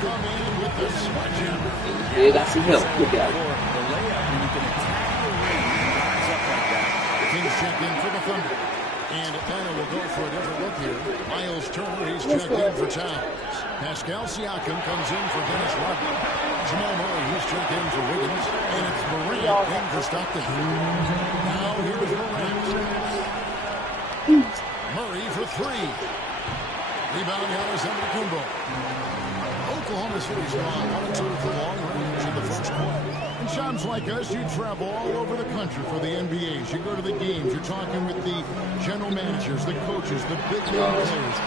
come in with the sledgehammer. Yeah, that's some help. Look at it. The layup, when you can attack the rim, rise up like that. Kings check in for the Thunder. And Atlanta will go for a different look here. Miles Turner, he's checked in for Towns. Pascal Siakam comes in for Dennis Rodman. Jamal Murray, he's checked in for Wiggins. And it's Morant in for Stockton. Now here's Morant. Murray for three. Rebound, Giannis Antetokounmpo. Oklahoma City's gone 1-2 for long range in the first quarter. And chums like us, you travel all over the country for the NBAs. You go to the games. You're talking with the general managers, the coaches, the big name players.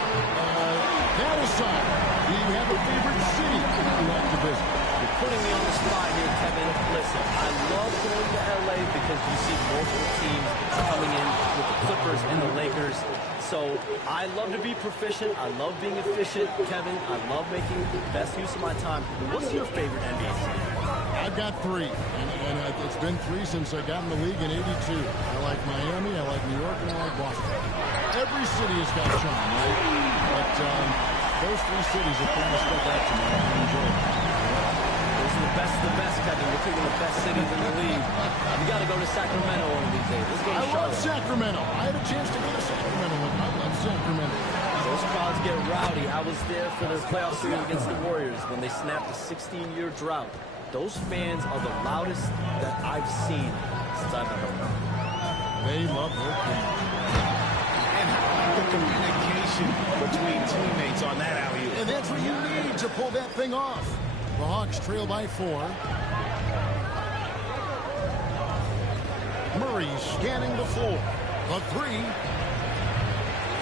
That aside, do you have a favorite city you like to visit? You're putting me on the spot here, Kevin. Listen, I love going to LA because you see multiple teams coming in with the Clippers and the Lakers. So I love to be proficient. I love being efficient, Kevin. I love making the best use of my time. What's your favorite NBA city? I've got three, and it's been three since I got in the league in '82. I like Miami, I like New York, and I like Boston. Every city has got charm, right? But those three cities have kind of stuck out to me. I enjoy it. Those are the best of the best, Kevin. We're picking the best cities in the league. You got to go to Sacramento one of these days. Let's go to Charlotte. I love Sacramento. I had a chance to go to Sacramento. I love Sacramento. Those crowds get rowdy. I was there for their playoff series against the Warriors when they snapped a 16-year drought. Those fans are the loudest that I've seen since I've been home. They love their team. And how about the communication between teammates on that alley-oop? And that's what you need to pull that thing off. The Hawks trail by 4. Murray scanning the floor. The three.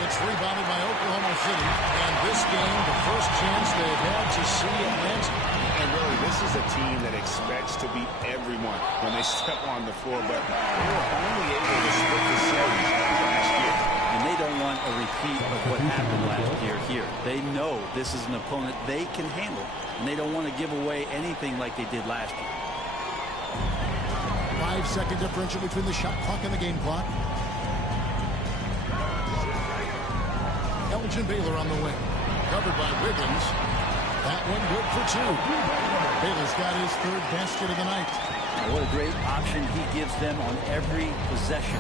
It's rebounded by Oklahoma City. And this game, the first chance they've had to see Atlanta. And really, this is a team that expects to beat everyone when they step on the floor, but they were only able to split the series last year. And they don't want a repeat of what happened last year here. They know this is an opponent they can handle, and they don't want to give away anything like they did last year. 5-second differential between the shot clock and the game clock. Elgin Baylor on the wing. Covered by Wiggins. That one good for 2. Baylor's got his third basket of the night. Now, what a great option he gives them on every possession.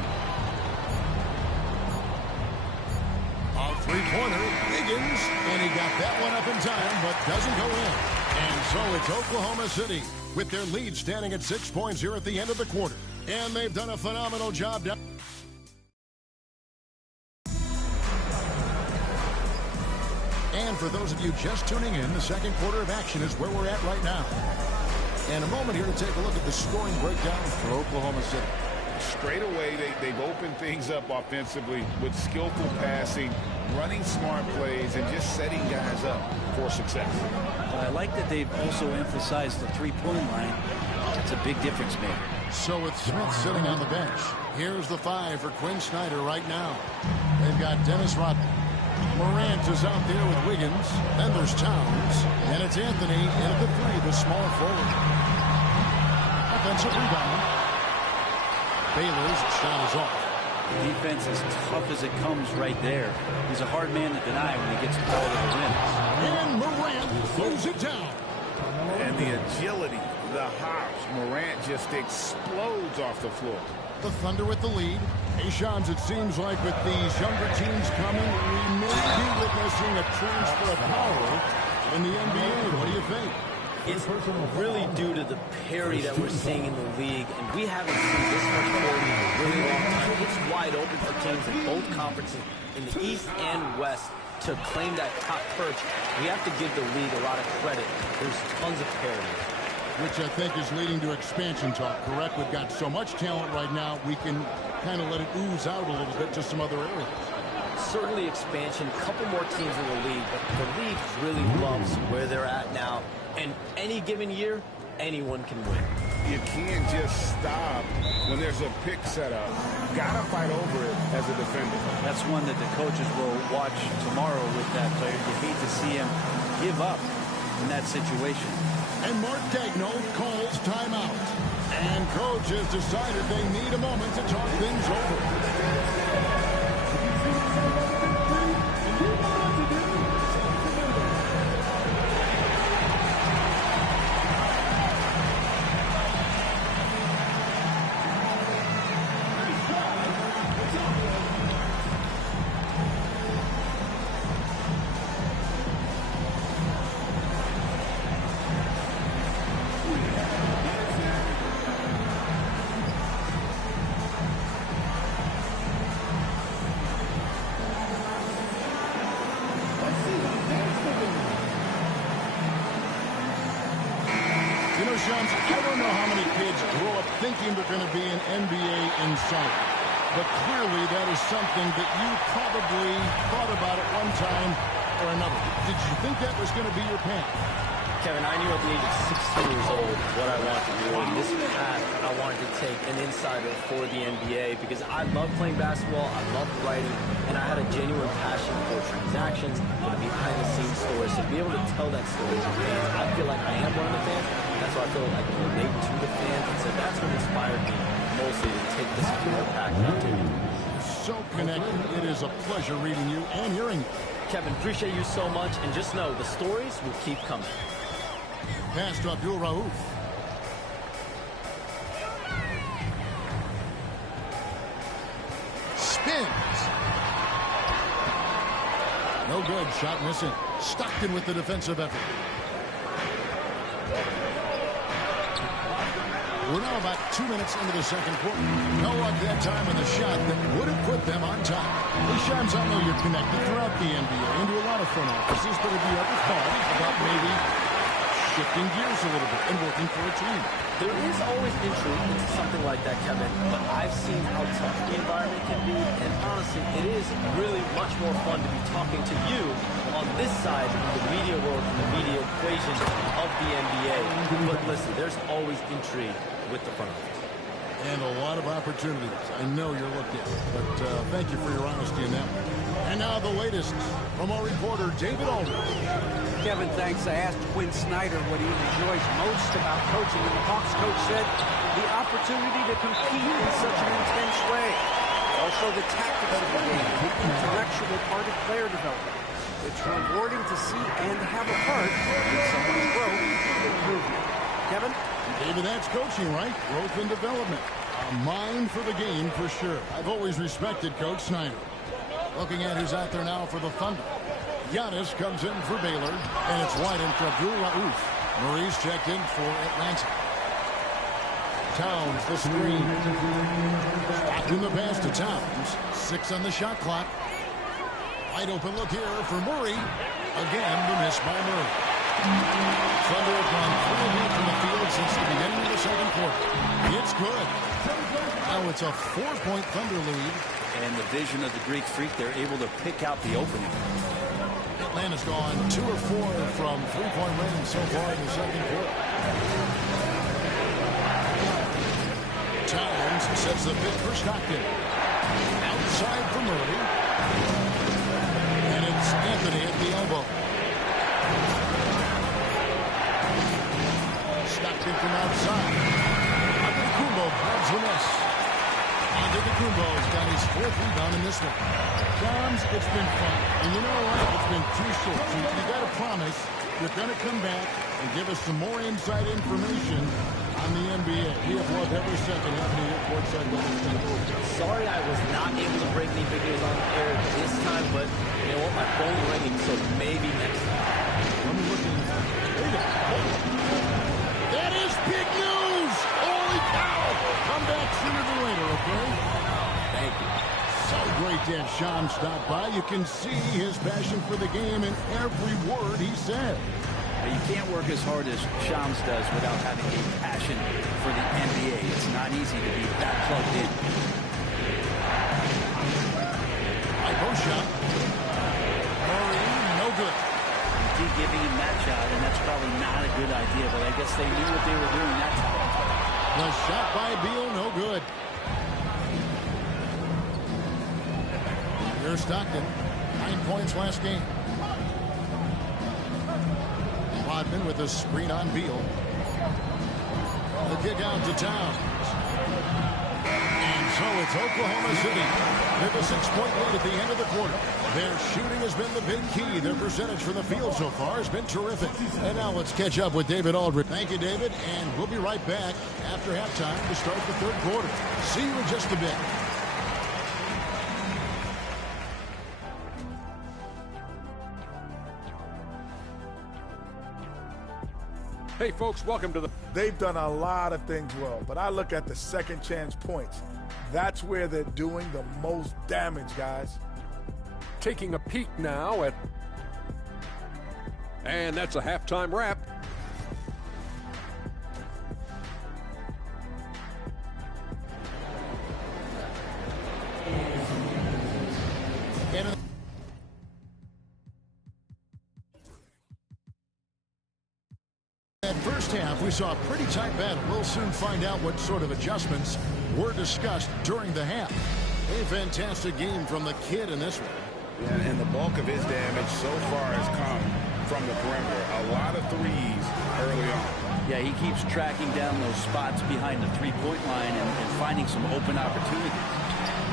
A three-pointer, Wiggins, and he got that one up in time, but doesn't go in. And so it's Oklahoma City with their lead standing at 6 points here at the end of the quarter. And they've done a phenomenal job. And for those of you just tuning in, the second quarter of action is where we're at right now. And a moment here to take a look at the scoring breakdown for Oklahoma City. Straight away, they've opened things up offensively with skillful passing, running smart plays, and just setting guys up for success. But I like that they've also emphasized the three-point line. It's a big difference maker. So with Smith sitting on the bench, here's the 5 for Quinn Snyder right now. They've got Dennis Rodman. Morant is out there with Wiggins. Then there's Towns. And it's Anthony in at the 3, the small forward. Offensive rebound. Baylor's shot is off. The defense is tough as it comes right there. He's a hard man to deny when he gets the ball to the rim. And Morant throws it down. And the agility, the hops, Morant just explodes off the floor. The Thunder with the lead. Hey, Shams, it seems like with these younger teams coming, we may be witnessing a transfer of power in the NBA. What do you think? It's really due to the parity that we're seeing in the league, and we haven't seen this much parity in a really long time. It's wide open for teams in both conferences, in the East and West, to claim that top perch. We have to give the league a lot of credit. There's tons of parity. Which I think is leading to expansion talk, correct? We've got so much talent right now, we can kind of let it ooze out a little bit to some other areas. Certainly expansion, a couple more teams in the league, but the league really loves where they're at now. And any given year, anyone can win. You can't just stop when there's a pick set up. Gotta fight over it as a defender. That's one that the coaches will watch tomorrow with that player. You hate to see him give up in that situation. And Mark Daigneault calls timeout. And coach has decided they need a moment to talk things over. Shams, I don't know how many kids grow up thinking they're going to be an NBA insider, but clearly that is something that you probably thought about at one time or another. Did you think that was going to be your path? Kevin, I knew at the age of 16 years old what I wanted to do, and this path I wanted to take an insider for the NBA because I love playing basketball, I love writing, and I had a genuine passion for transactions, for the behind-the-scenes stories, so to be able to tell that story to fans, I feel like I am one of the fans. That's why I feel like I can relate to the fans, and so that's what inspired me mostly to take this career path that I'm taking. So connected. It is a pleasure reading you and hearing you. Kevin, appreciate you so much, and just know the stories will keep coming. Pass to Abdul Rauf. Spins. No good. Shot missing. Stockton with the defensive effort. We're now about 2 minutes into the second quarter. No luck that time on the shot that would have put them on top. Shams, I know you're connected throughout the NBA into a lot of front offices, but have you ever thought about maybe shifting gears a little bit and working for a team? There is always intrigue into something like that, Kevin, but I've seen how tough the environment can be, and honestly, it is really much more fun to be talking to you on this side of the media world and the media equation of the NBA. But listen, there's always intrigue with the front office. And a lot of opportunities. I know you're looking at it, but thank you for your honesty in that one. And now the latest from our reporter, David Aldridge. Kevin, thanks. I asked Quinn Snyder what he enjoys most about coaching, and the Hawks coach said the opportunity to compete in such an intense way. Also the tactics of the game, the intellectual part of player development. It's rewarding to see and have a part in someone's growth and improvement. Kevin? David, that's coaching, right? Growth and development. A mind for the game, for sure. I've always respected Coach Snyder. Looking at who's out there now for the Thunder. Giannis comes in for Baylor, and it's wide in for Abdul Rauf. Murray's checked in for Atlanta. Towns, the screen. Stockton the pass to Towns. 6 on the shot clock. Wide open look here for Murray. Again, the miss by Murray. Thunder have gone 3 away from the field since the beginning of the second quarter. It's good. Now it's a 4-point Thunder lead. And the vision of the Greek Freak, they're able to pick out the opening. Atlanta's gone 2 of 4 from 3-point range so far in the second quarter. Towns sets the pick for Stockton. Outside for Murray. And it's Anthony at the elbow. Stockton from outside. Antetokounmpo grabs the miss. Antetokounmpo's got his 4th rebound in this one. Shams, it's been fun. And you know what? It's been too short. So you got to promise you're going to come back and give us some more inside information on the NBA. We have loved every second happening here courtside with us. Sorry I was not able to break any big news on air this time, but you know what? My phone's ringing, so maybe next time. Let me look at this. There you go. That is big news! Holy cow! Come back sooner than later, okay? Thank you. So great to have Shams stop by. You can see his passion for the game in every word he said. But you can't work as hard as Shams does without having a passion for the NBA. It's not easy to be that plugged in. High post shot. Murray, no good. You keep giving him that shot, and that's probably not a good idea, but I guess they knew what they were doing that time. The shot by Beal, no good. Here's Stockton. 9 points last game. Rodman with a screen on Beal. The kick out to Towns. And so it's Oklahoma City. They have a 6-point lead at the end of the quarter. Their shooting has been the big key. Their percentage from the field so far has been terrific. And now let's catch up with David Aldridge. Thank you, David. And we'll be right back after halftime to start the third quarter. See you in just a bit. Hey, folks, welcome to the... They've done a lot of things well, but I look at the second chance points. That's where they're doing the most damage, guys. Taking a peek now at... And that's a halftime wrap. That first half, we saw a pretty tight battle. We'll soon find out what sort of adjustments were discussed during the half. A fantastic game from the kid in this one. Yeah, and the bulk of his damage so far has come from the perimeter. A lot of threes early on. Yeah, he keeps tracking down those spots behind the three-point line and finding some open opportunities.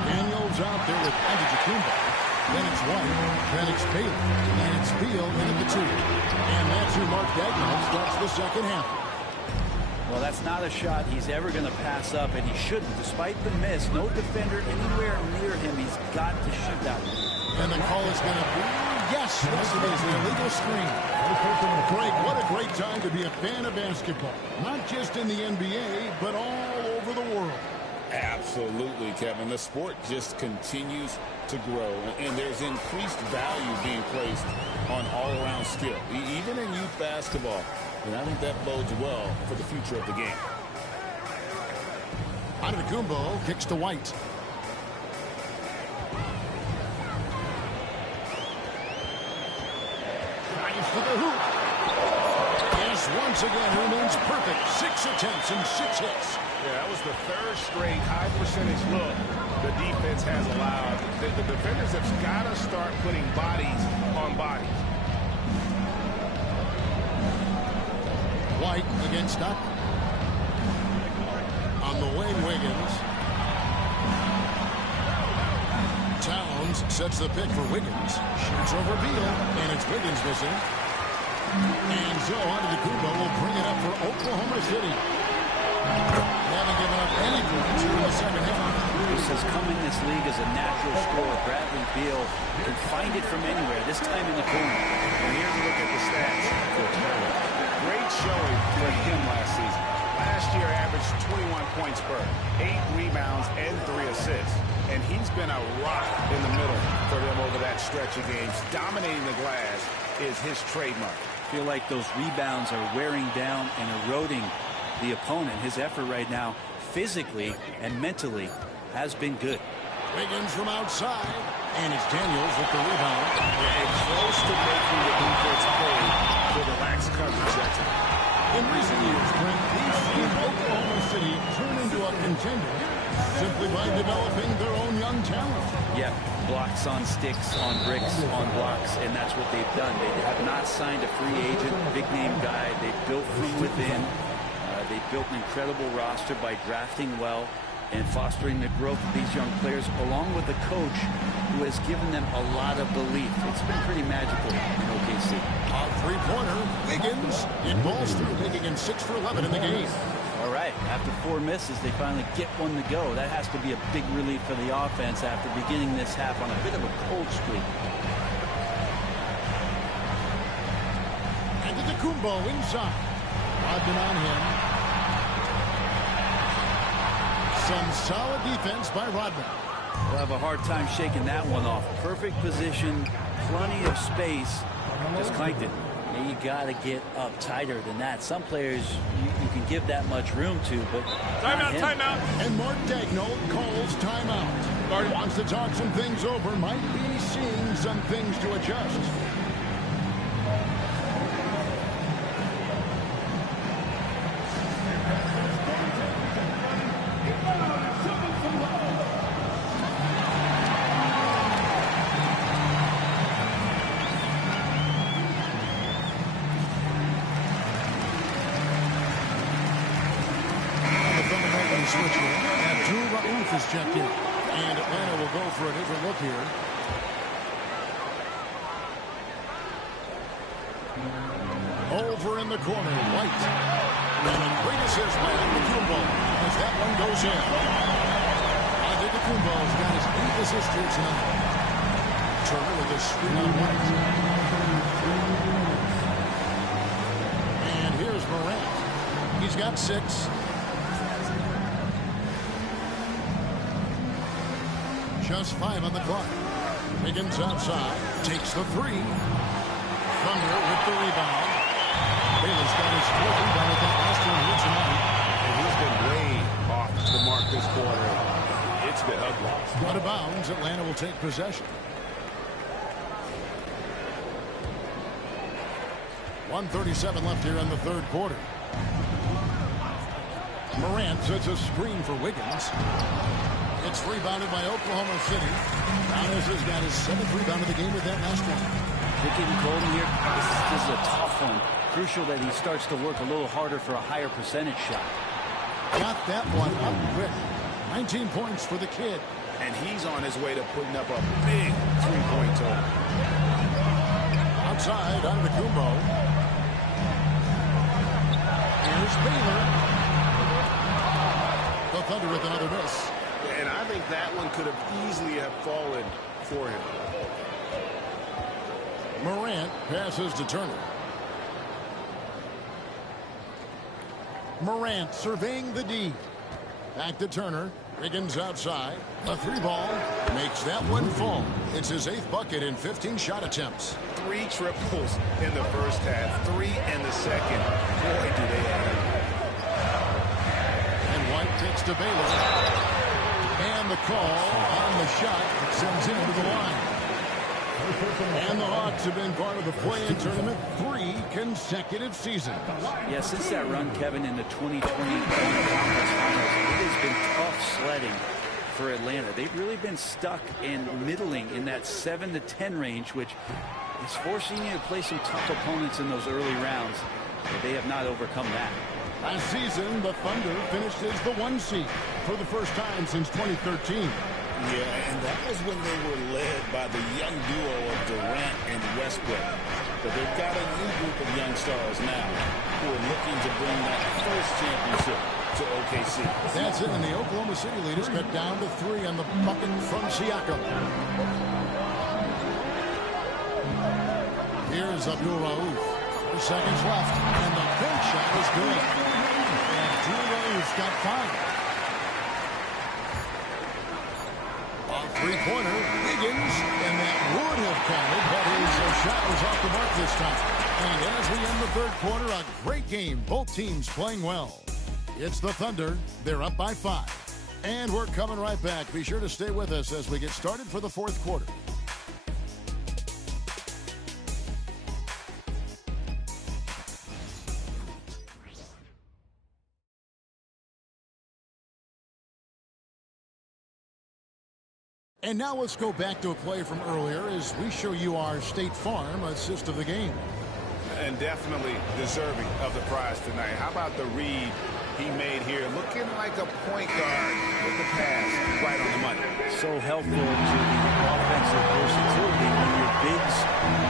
Daniels out there with Antetokounmpo. Then it's White. Then it's Bailey. And it's Beal in at the 2. And that's who Mark Daigneault starts the second half. Well, that's not a shot he's ever going to pass up, and he shouldn't. Despite the miss, no defender anywhere near him. He's got to shoot that one. And the call is going to be, yes, it is, an illegal screen. Greg, what a great time to be a fan of basketball. Not just in the NBA, but all over the world. Absolutely, Kevin. The sport just continues to grow, and there's increased value being placed on all-around skill, even in youth basketball. And I think that bodes well for the future of the game. Antetokounmpo kicks to White. Drives to the hoop. Yes, once again, remains perfect. 6 attempts and 6 hits. Yeah, that was the third straight high percentage look the defense has allowed. The defenders have got to start putting bodies on bodies. White against Stock. On the way, Wiggins. Towns sets the pick for Wiggins. Shoots over Beal, and it's Wiggins missing. And so Antetokounmpo will bring it up for Oklahoma City. They haven't given up any points in the second half. This has come in this league as a natural scorer. Bradley Beal can find it from anywhere, this time in the corner. And here's a look at the stats for Taylor. Great showing for him last season. Last year averaged 21 points per, 8 rebounds, and 3 assists. And he's been a rock in the middle for them over that stretch of games. Dominating the glass is his trademark. I feel like those rebounds are wearing down and eroding the opponent. His effort right now, physically and mentally, has been good. Wiggins from outside, and it's Daniels with the rebound. And close to making the defense pay for the lax coverage that's it. In recent years, Brent, we've seen Oklahoma City turn into a contender simply by developing their own young talent. Yeah, blocks on sticks, on bricks, on blocks, and that's what they've done. They have not signed a free agent, big-name guy. They've built from within. They've built an incredible roster by drafting well and fostering the growth of these young players, along with a coach who has given them a lot of belief. It's been pretty magical in OKC. A three-pointer, Wiggins. It balls through, making him 6 for 11 in the game. All right, after 4 misses, they finally get one to go. That has to be a big relief for the offense after beginning this half on a bit of a cold streak. Antetokounmpo inside. Rodman on him. Some solid defense by Rodman. We'll have a hard time shaking that one off. Perfect position, plenty of space. Just clanked it. And you got to get up tighter than that. Some players you can give that much room to, but Timeout. And Mark Daigneault calls timeout. Marty wants to talk some things over. Might be seeing some things to adjust. Switch here. Abdul-Rauf is checked in. And Atlanta will go for a different look here. Over in the corner, White. And a great assist by Antetokounmpo as that one goes in. Antetokounmpo's got his 8th assist here tonight. Turner with a screen on White. And here's Morant. He's got 6. Just 5 on the clock. Wiggins outside. Takes the 3. Thunder with the rebound. Baylor's got his 4th rebound at that last one here tonight. And he's been way off the mark this quarter. It's been ugly. Out of bounds. Atlanta will take possession. 1:37 left here in the third quarter. Morant sets a screen for Wiggins. It's rebounded by Oklahoma City. Giannis has got his 7th rebound of the game with that last one. They're getting cold here. This is a tough one. Crucial that he starts to work a little harder for a higher percentage shot. Got that one up quick. 19 points for the kid. And he's on his way to putting up a big three-point total. Outside, Antetokounmpo. Here's Baylor. The Thunder with another miss. And I think that one could have easily have fallen for him. Morant passes to Turner. Morant surveying the D. Back to Turner. Wiggins outside. A 3-ball. Makes that one fall. It's his 8th bucket in 15 shot attempts. 3 triples in the first half. 3 in the second. Boy, do they add. And White takes to Baylor. And the call on the shot that sends him to the line. And the Hawks have been part of the play-in tournament 3 consecutive seasons. Yeah, since that run, Kevin, in the 2021 Conference Finals, it has been tough sledding for Atlanta. They've really been stuck in middling in that 7 to 10 range, which is forcing you to play some tough opponents in those early rounds. But they have not overcome that. Last season, the Thunder finished as the 1 seed for the first time since 2013. Yeah, and that was when they were led by the young duo of Durant and Westbrook. But they've got a new group of young stars now who are looking to bring that first championship to OKC. That's it, and the Oklahoma City leaders cut down to 3 on the bucket from Siakam. Here's Abdul Rauf. 4 seconds left, and the bank shot is good. And Abdul Rauf's got 5. Three-pointer, Wiggins, and that would have counted, but his shot was off the mark this time. And as we end the third quarter, a great game. Both teams playing well. It's the Thunder. They're up by 5. And we're coming right back. Be sure to stay with us as we get started for the fourth quarter. And now let's go back to a play from earlier as we show you our State Farm assist of the game. And definitely deserving of the prize tonight. How about the read he made here? Looking like a point guard with the pass right on the money. So helpful to the offensive versatility when your bigs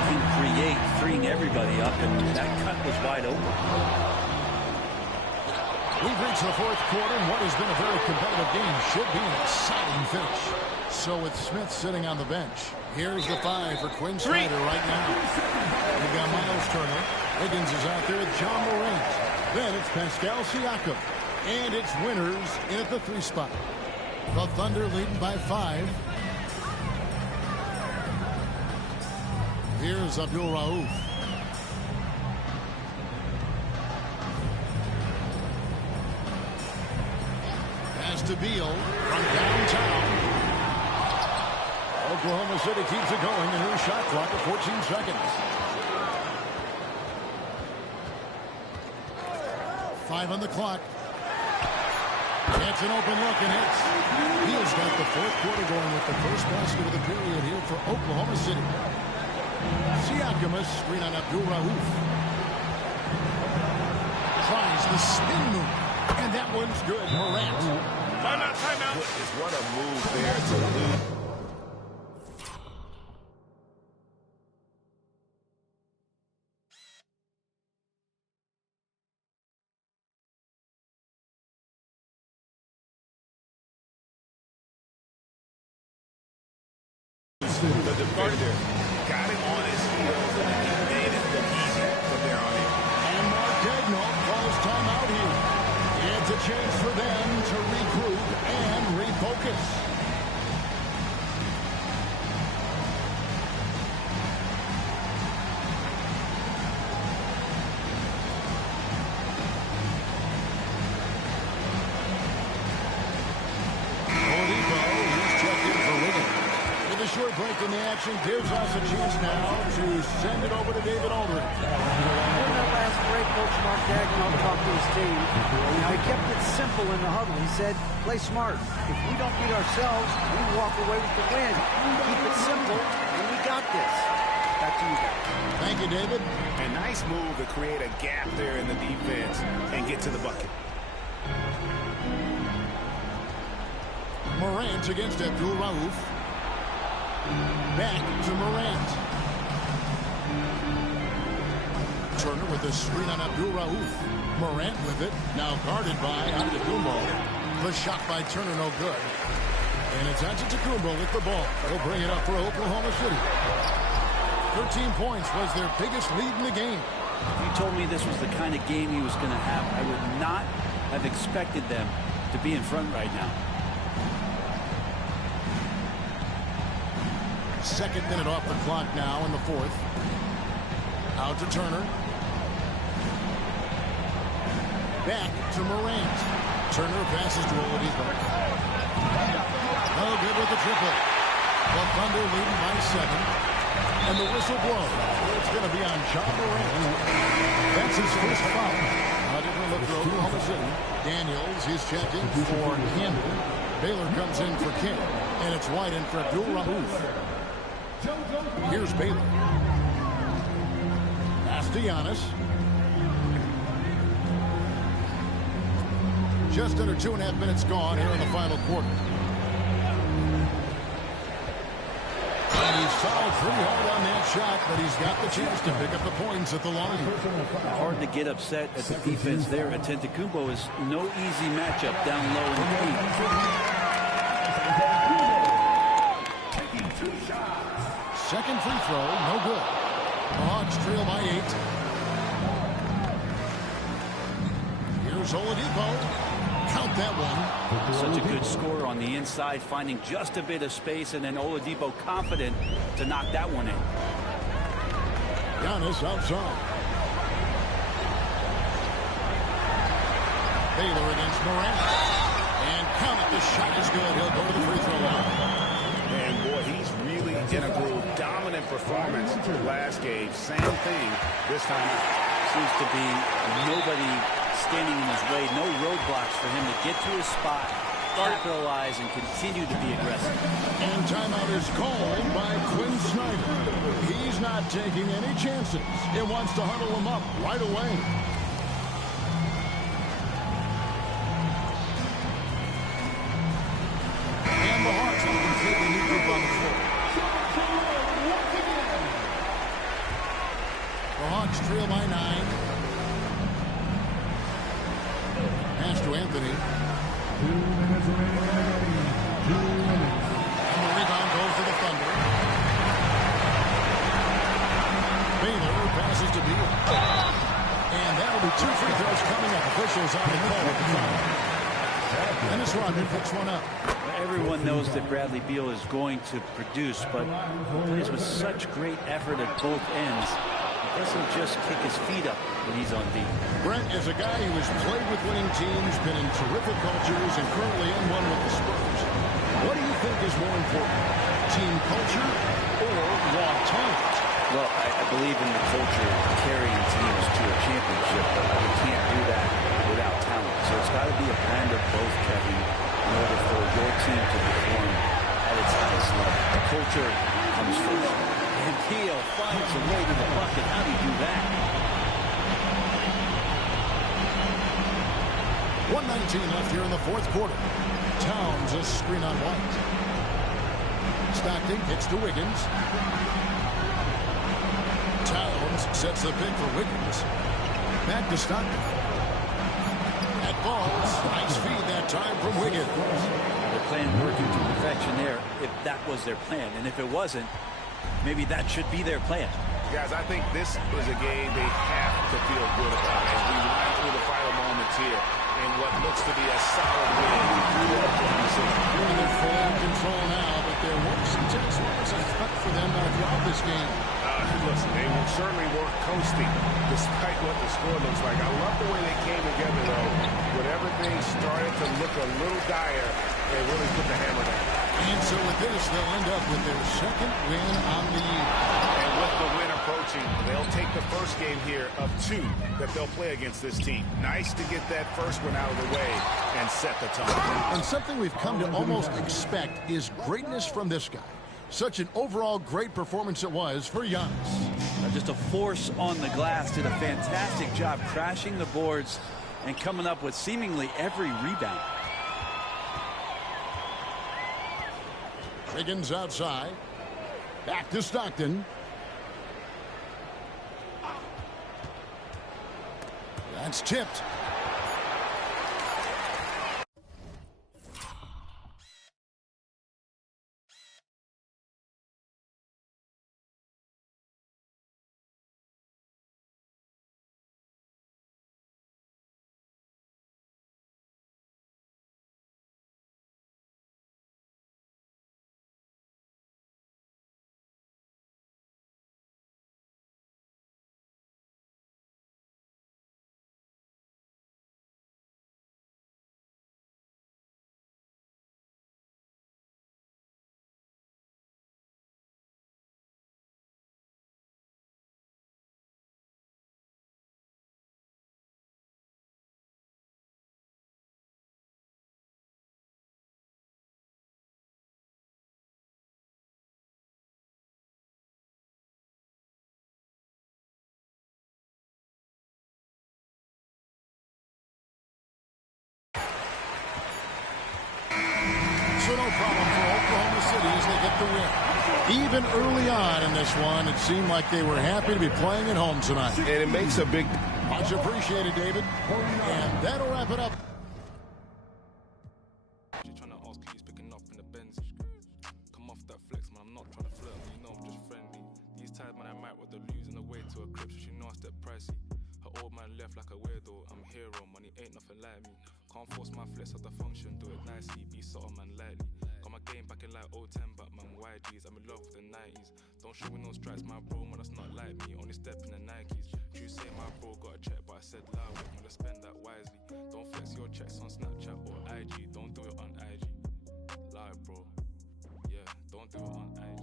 can create, freeing everybody up, and that cut was wide open. We've reached the fourth quarter, and what has been a very competitive game should be an exciting finish. So with Smith sitting on the bench, here's the 5 for Quinn Snyder right now. We've got Miles Turner. Wiggins is out there with John Morant. Then it's Pascal Siakam. And it's Winters in at the 3 spot. The Thunder leading by 5. Here's Abdul Rauf. Pass to Beal from downtown. Oklahoma City keeps it going, and here's shot clock at 14 seconds. 5 on the clock. It's an open look, and hits. Beal's got the fourth quarter going with the first basket of the period here for Oklahoma City. Siakam, a screen on Abdul Rauf. Tries the spin move, and that one's good. Morant. Timeout, timeout. What a move there to lose. The defender got him on his heels and he made it look easy from there on in. And Mark Daigneault calls timeout here. It's a chance for them to regroup and refocus. Short break in the action gives us a chance now to send it over to David Aldridge. Gagnol talked to his team. Now, he kept it simple in the huddle. He said, play smart. If we don't beat ourselves, we walk away with the win. Keep it simple, and we got this. Back to you guys. Thank you, David. A nice move to create a gap there in the defense and get to the bucket. Morant against Abdul-Rauf. Back to Morant. Turner with a screen on Abdul-Rauf. Morant with it. Now guarded by Antetokounmpo. The shot by Turner no good. And it's Antetokounmpo with the ball. He'll bring it up for Oklahoma City. 13 points was their biggest lead in the game. If you told me this was the kind of game he was going to have, I would not have expected them to be in front right now. Second minute off the clock now in the fourth. Out to Turner. Back to Morant. Turner passes to Oladipo. No good with the triple. The Thunder leading by 7. And the whistle blows. It's going to be on John Morant. That's his first foul. Different look for Oklahoma City. Daniels, he's checked in for Campbell. Baylor comes in for King. And it's White in for Abdul-Rauf. Here's Baylor. Pass to Giannis. Just under 2.5 minutes gone here in the final quarter. And he fouled pretty hard on that shot, but he's got the chance to pick up the points at the line. Hard to get upset at the defense there. Antetokounmpo is no easy matchup down low in the paint. Second free throw, no good. The Hawks trail by 8. Here's Oladipo. Count that one. Such a good scorer on the inside, finding just a bit of space, and then Oladipo confident to knock that one in. Giannis outside. Baylor against Morant. And count it. The shot is good. He'll go to the free throw line. And boy, he's really in a groove. Dominant performance last game. Same thing this time out. Seems to be nobody standing in his way. No roadblocks for him to get to his spot, capitalize, and continue to be aggressive. And timeout is called by Quinn Snyder. He's not taking any chances. He wants to huddle him up right away. And the Hawks have a completely new group on the floor. The Hawks trail by 9. Pass to Anthony. 2 minutes remaining. 2 minutes. And the rebound goes to the Thunder. Baylor passes to Beal. And that'll be 2 free throws coming up. Officials on the call at the foul. Dennis Rodman picks one up. Everyone knows that Bradley Beal is going to produce, but plays with such great effort at both ends. He doesn't just kick his feet up when he's on deep. Brent is a guy who has played with winning teams, been in terrific cultures, and currently in one with the Spurs. What do you think is more important, team culture or raw talent? Well, I believe in the culture of carrying teams to a championship, but you can't do that without talent. So it's got to be a blend of both, Kevin, in order for your team to perform at its highest level. The culture comes first. And Beal finds a way to the bucket. How do you do that? 1:19 left here in the fourth quarter. Towns a screen on White. Stockton hits to Wiggins. Towns sets the pick for Wiggins. Back to Stockton. That falls. Nice feed that time from Wiggins. Their plan working to perfection there, if that was their plan. And if it wasn't, maybe that should be their plan. Guys, I think this is a game they have to feel good about as we ride through the final moments here in what looks to be a solid win. They're full in control now, but there were some tense moments I thought for them throughout this game. Listen, they will certainly work coasting despite what the score looks like. I love the way they came together, though. When everything started to look a little dire, they really put the hammer down. And so with this, they'll end up with their second win on the year. And with the winner approaching. They'll take the first game here of 2 that they'll play against this team. Nice to get that first one out of the way and set the tone. And something we've come to almost expect is greatness from this guy. Such an overall great performance it was for Giannis. Just a force on the glass. Did a fantastic job crashing the boards and coming up with seemingly every rebound. Wiggins outside. Back to Stockton. That's tipped. So no problem for Oklahoma City as they get the win. Even early on in this one, it seemed like they were happy to be playing at home tonight. And it makes a big... Much appreciated, David. And that'll wrap it up. Trying to ask who's picking up in the Benz. Come off that flex, man. I'm not trying to flirt, you know I'm just friendly. These times, man, I might with the losing the way to a crib, so she know I step pricey. Her old man left like a weirdo. I'm hero, money ain't nothing like me. Can't force my flex at the function, do it nicely, be subtle, man, lightly. Got my game back in like 010, but man, YGs, I'm in love with the 90s. Don't show me no stripes, my bro, man, that's not like me. Only step in the Nikes. True say my bro got a check, but I said loud, I'm gonna spend that wisely. Don't flex your checks on Snapchat or IG, don't do it on IG. Lie, bro. Yeah, don't do it on IG.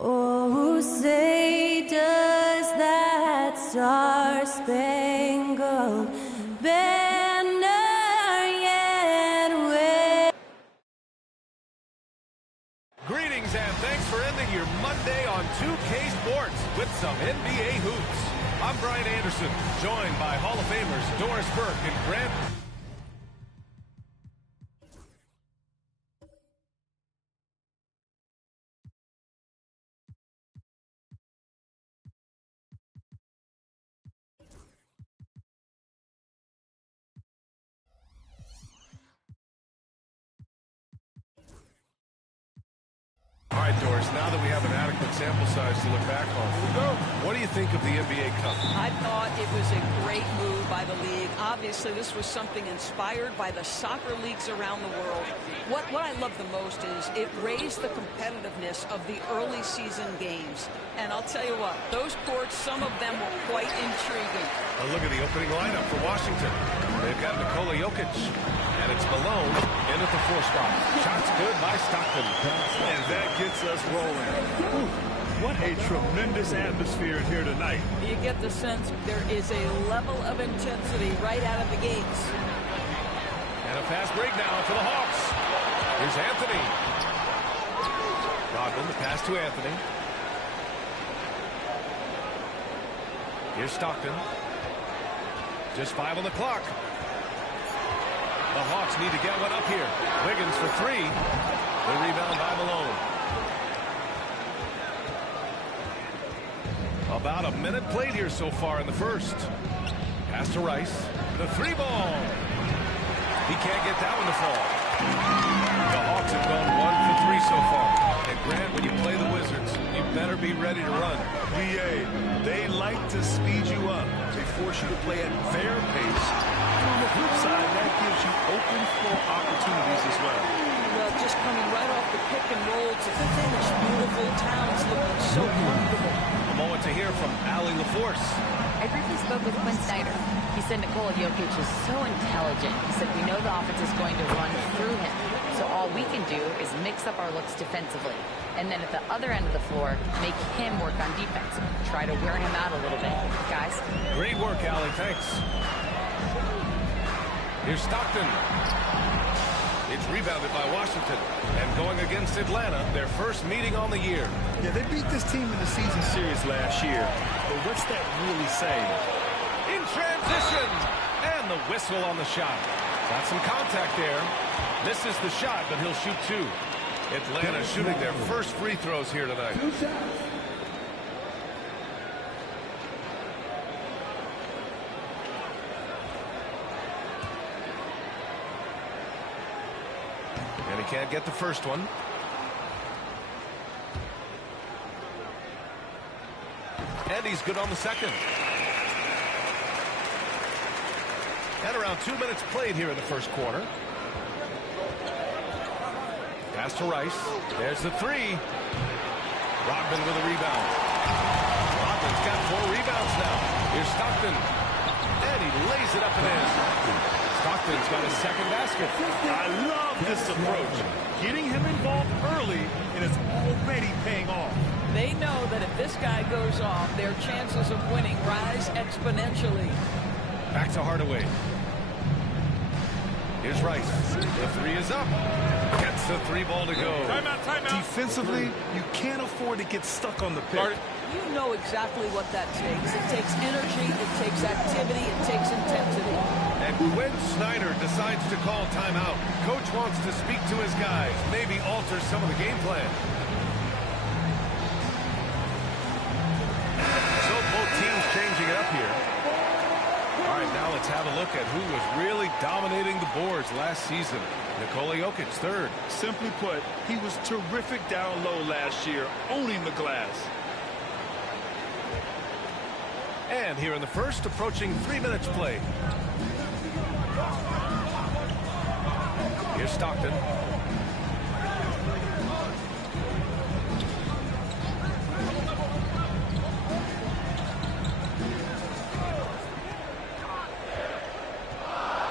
Oh, say does that star-spangled banner yet wave? Greetings and thanks for ending your Monday on 2K Sports with some NBA hoops. I'm Brian Anderson, joined by Hall of Famers Doris Burke and Grant. All right, Doris, now that we have an adequate sample size to look back on, what do you think of the NBA Cup? I thought it was a great move by the league. Obviously, this was something inspired by the soccer leagues around the world. What I love the most is it raised the competitiveness of the early season games. And I'll tell you what, those courts, some of them were quite intriguing. A look at the opening lineup for Washington. They've got Nikola Jokic, and it's Malone in at the 4 spot. Shots good by Stockton. And that gets us rolling. Ooh, what a tremendous atmosphere here tonight. You get the sense there is a level of intensity right out of the gates. And a fast break now for the Hawks. Here's Anthony. Rodman, the pass to Anthony. Here's Stockton. Just 5 on the clock. The Hawks need to get one up here. Wiggins for 3. The rebound by Malone. About a minute played here so far in the first. Pass to Rice. The 3-ball. He can't get that one to fall. The Hawks have gone 1 for 3 so far. And Grant, when you play the Wizards, you better be ready to run. BA, they like to speed you up. They force you to play at their pace. And on the flip side, that gives you open floor opportunities as well. Well, just coming right off the pick and roll to the finish. Beautiful Towns looking so comfortable. A moment to hear from Allie LaForce. I briefly spoke with Quinn Snyder. He said Nikola Jokic is so intelligent. He said we know the offense is going to run through him. So all we can do is mix up our looks defensively. And then at the other end of the floor, make him work on defense. Try to wear him out a little bit. Guys? Great work, Allie. Thanks. Here's Stockton. It's rebounded by Washington. And going against Atlanta, their first meeting on the year. Yeah, they beat this team in the season series last year. But what's that really saying? In transition. And the whistle on the shot. Got some contact there. Misses the shot, but he'll shoot 2. Atlanta shooting their first free throws here tonight. And he can't get the first one. And he's good on the second. And around 2 minutes played here in the first quarter. Pass to Rice. There's the 3. Rodman with a rebound. Rodman's got 4 rebounds now. Here's Stockton. And he lays it up and in. Stockton's got his second basket. I love this approach. Getting him involved early, and it's already paying off. They know that if this guy goes off, their chances of winning rise exponentially. Back to Hardaway. Here's Rice. The 3 is up. Gets the 3-ball to go. Timeout, timeout. Defensively, you can't afford to get stuck on the pick. You know exactly what that takes. It takes energy, it takes activity, it takes intensity. And when Snyder decides to call timeout, coach wants to speak to his guys, maybe alter some of the game plan. So both teams changing it up here. All right, now let's have a look at who was really dominating the boards last season. Nikola Jokic, 3rd. Simply put, he was terrific down low last year, owning the glass. And here in the first, approaching 3 minutes played. Here's Stockton.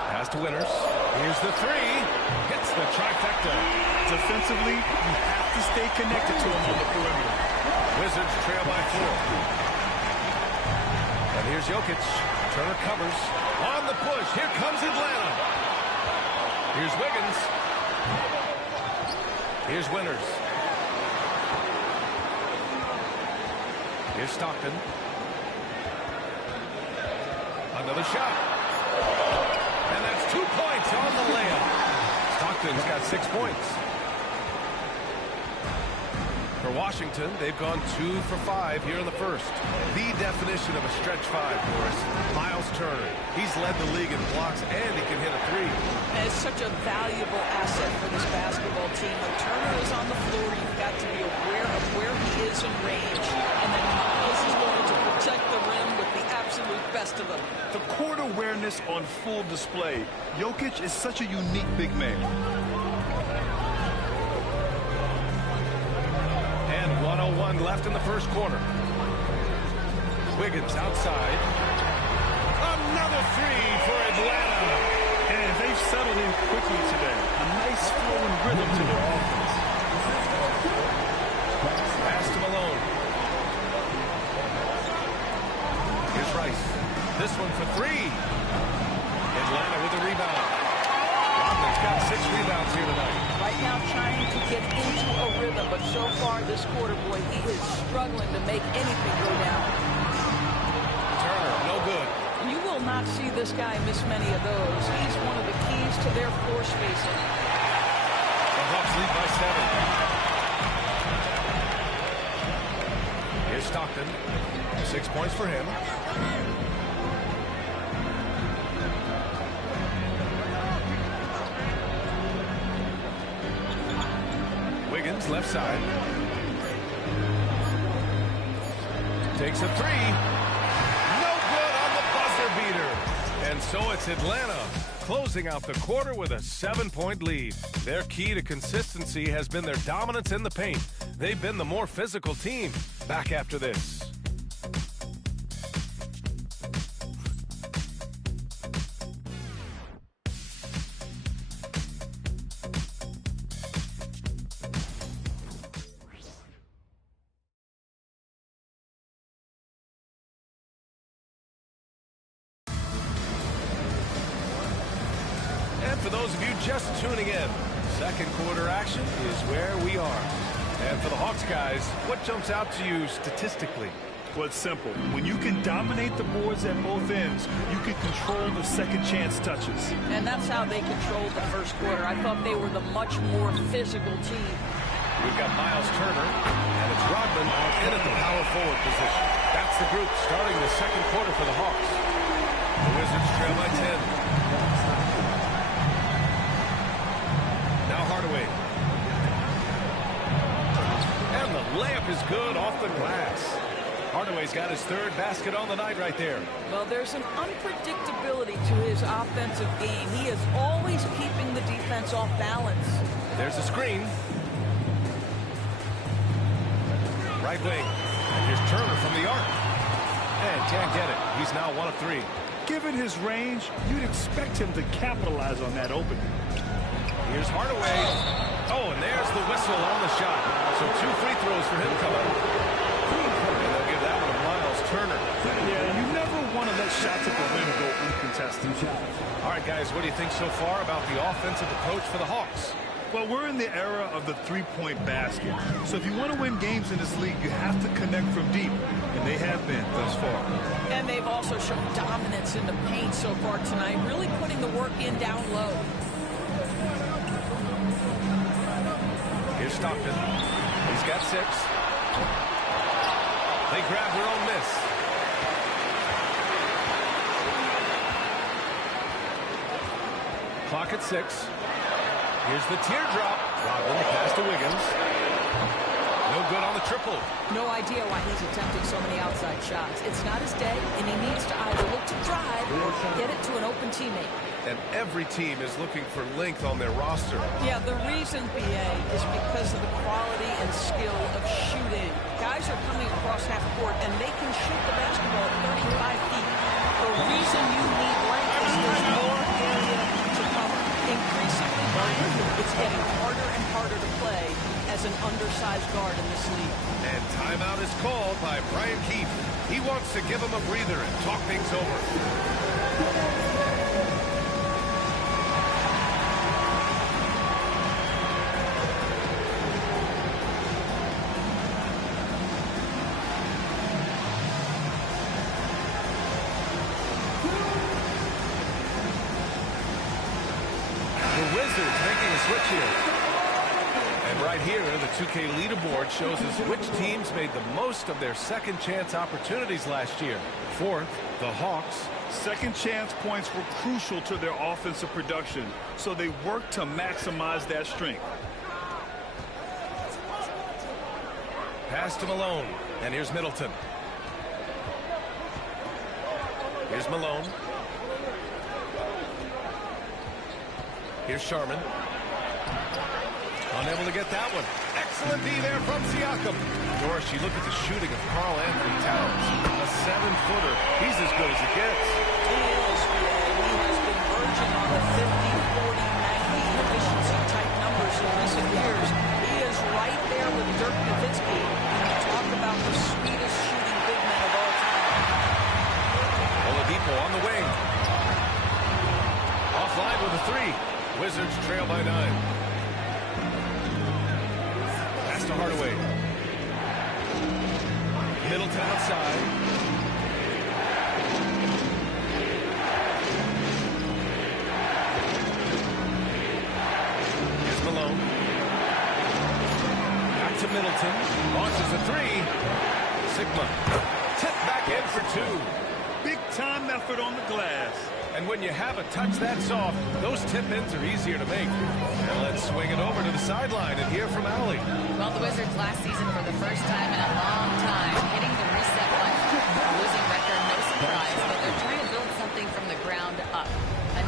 Pass to Winners. Here's the 3. Hits the trifecta. Defensively, you have to stay connected to him on the perimeter. Wizards trail by 4. And here's Jokic. Turner covers. On the push. Here comes Atlanta. Here's Wiggins. Here's Winners. Here's Stockton. Another shot. And that's 2 points on the layup. Stockton's got 6 points. For Washington, they've gone 2 for 5 here in the first. The definition of a stretch 5, Boris. Miles Turner. He's led the league in blocks, and he can hit a 3. And it's such a valuable asset for this basketball team. When Turner is on the floor, you've got to be awareness on full display. Jokic is such a unique big man. And 1:01 left in the first quarter. Wiggins outside. Another three for Atlanta. And they've settled in quickly today. A nice flowing rhythm to their offense. Pass to Malone. Here's Rice. This one for three. Atlanta with a rebound. Rodman's got 6 rebounds here tonight. Right now trying to get into a rhythm, but so far this quarter, boy, he is struggling to make anything go down. Turner, no good. And you will not see this guy miss many of those. He's one of the keys to their floor spacing. The Hawks lead by 7. Here's Stockton. 6 points for him. Wiggins, left side. Takes a three. No good on the buzzer beater. And so it's Atlanta closing out the quarter with a 7-point lead. Their key to consistency has been their dominance in the paint. They've been the more physical team. Back after this. For those of you just tuning in, second quarter action is where we are. And for the Hawks guys, what jumps out to you statistically? Well, it's simple. When you can dominate the boards at both ends, you can control the second chance touches. And that's how they controlled the first quarter. I thought they were the much more physical team. We've got Miles Turner, and it's Rodman in at the power forward position. That's the group starting the second quarter for the Hawks. The Wizards trail by 10. Hardaway. And the layup is good off the glass. Hardaway's got his 3rd basket on the night right there. Well, there's an unpredictability to his offensive game. He is always keeping the defense off balance. There's a screen. Right wing. And here's Turner from the arc. And can't get it. He's now 1 of 3. Given his range, you'd expect him to capitalize on that opening. Here's Hardaway. Oh, and there's the whistle on the shot. So 2 free throws for him coming. And they'll give that one to Miles Turner. Yeah, you never want to let shots at the rim go uncontested. All right, guys, what do you think so far about the offensive approach for the Hawks? Well, we're in the era of the three-point basket. So if you want to win games in this league, you have to connect from deep. And they have been thus far. And they've also shown dominance in the paint so far tonight, really putting the work in down low. Here's Stockton. He's got 6. They grab their own miss. Clock at 6. Here's the teardrop. Rodman, the pass to Wiggins. No good on the triple. No idea why he's attempting so many outside shots. It's not his day, and he needs to either look to drive or get it to an open teammate. And every team is looking for length on their roster. Yeah, the reason, BA, is because of the quality and skill of shooting. Guys are coming across half court, and they can shoot the basketball at 35 feet. The reason you need length is there's more area to cover. Increasingly, Brian, it's getting harder and harder to play as an undersized guard in this league. And timeout is called by Brian Keefe. He wants to give him a breather and talk things over. Switch here. And right here, the 2K leaderboard shows us which teams made the most of their second chance opportunities last year. 4th, the Hawks. Second chance points were crucial to their offensive production, so they worked to maximize that strength. Pass to Malone, and here's Middleton. Here's Malone. Here's Sharman. Unable to get that one. Excellent D there from Siakam. Doris, you look at the shooting of Karl Anthony Towns. A 7-footer. He's as good as it gets. He is. He has been verging on the 50, 40, 90 efficiency type numbers in recent years. He is right there with Dirk Nowitzki. And you talk about the sweetest shooting big men of all time. Oladipo on the wing. Offline with a 3. Wizards trail by 9. Pass to Hardaway. Middleton outside. Here's Malone. Back to Middleton. Launches a 3. Sigma. Tip back in for 2. Big time effort on the glass. And when you have a touch that soft, those tip-ins are easier to make. And let's swing it over to the sideline and hear from Allie. Well, the Wizards last season for the first time in a long time hitting the reset button. Losing record, no surprise, but they're trying to build something from the ground up.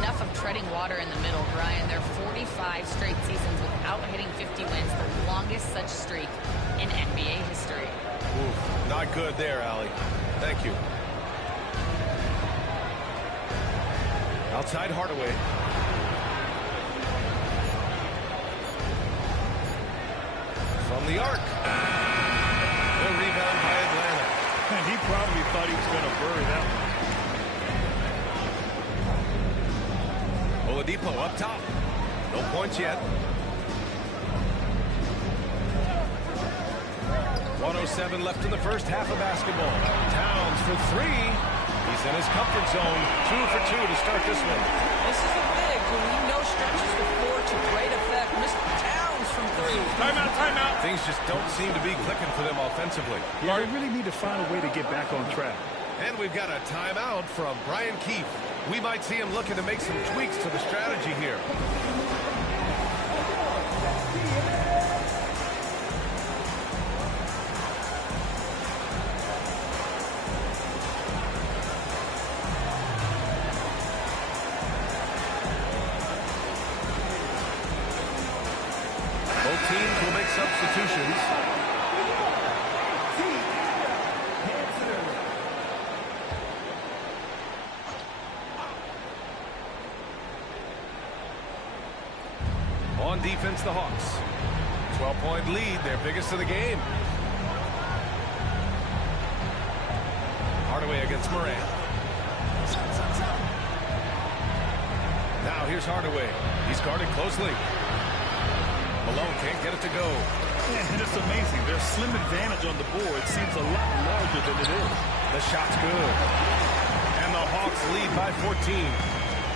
Enough of treading water in the middle, Brian. They're 45 straight seasons without hitting 50 wins, the longest such streak in NBA history. Oof, not good there, Allie. Thank you. Outside Hardaway. From the arc. The rebound by Atlanta. And he probably thought he was going to bury that one. Oladipo up top. No points yet. 1:07 left in the first half of basketball. Towns for 3. He's in his comfort zone. 2 for 2 to start this one. This is a big who we know stretches the floor to great effect. Mr. Towns from 3. Timeout, timeout. Things just don't seem to be clicking for them offensively. Yeah, they really need to find a way to get back on track. And we've got a timeout from Brian Keefe. We might see him looking to make some tweaks to the strategy here. Both teams will make substitutions. On defense, the Hawks. 12-point lead, their biggest of the game. Hardaway against Morant. Now here's Hardaway. He's guarded closely. Malone can't get it to go. Yeah, and it's amazing. Their slim advantage on the board seems a lot larger than it is. The shot's good. And the Hawks lead by 14.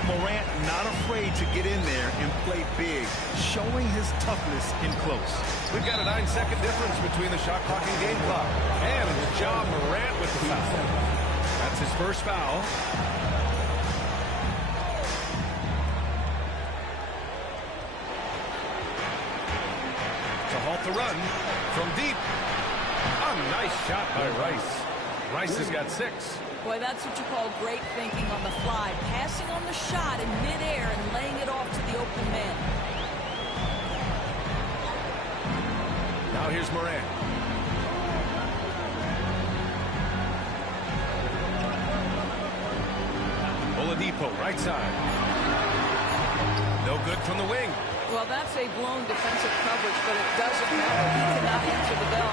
Morant not afraid to get in there and play big, showing his toughness in close. We've got a 9-second difference between the shot clock and game clock. And Ja Morant with the foul. That's his first foul. To halt the run from deep. A nice shot by Rice. Rice has got 6. Boy, that's what you call great thinking on the fly. Passing on the shot in midair and laying it off to the open man. Now here's Morant. Oladipo, right side. No good from the wing. Well, that's a blown defensive coverage, but it doesn't matter. He cannot answer the bell.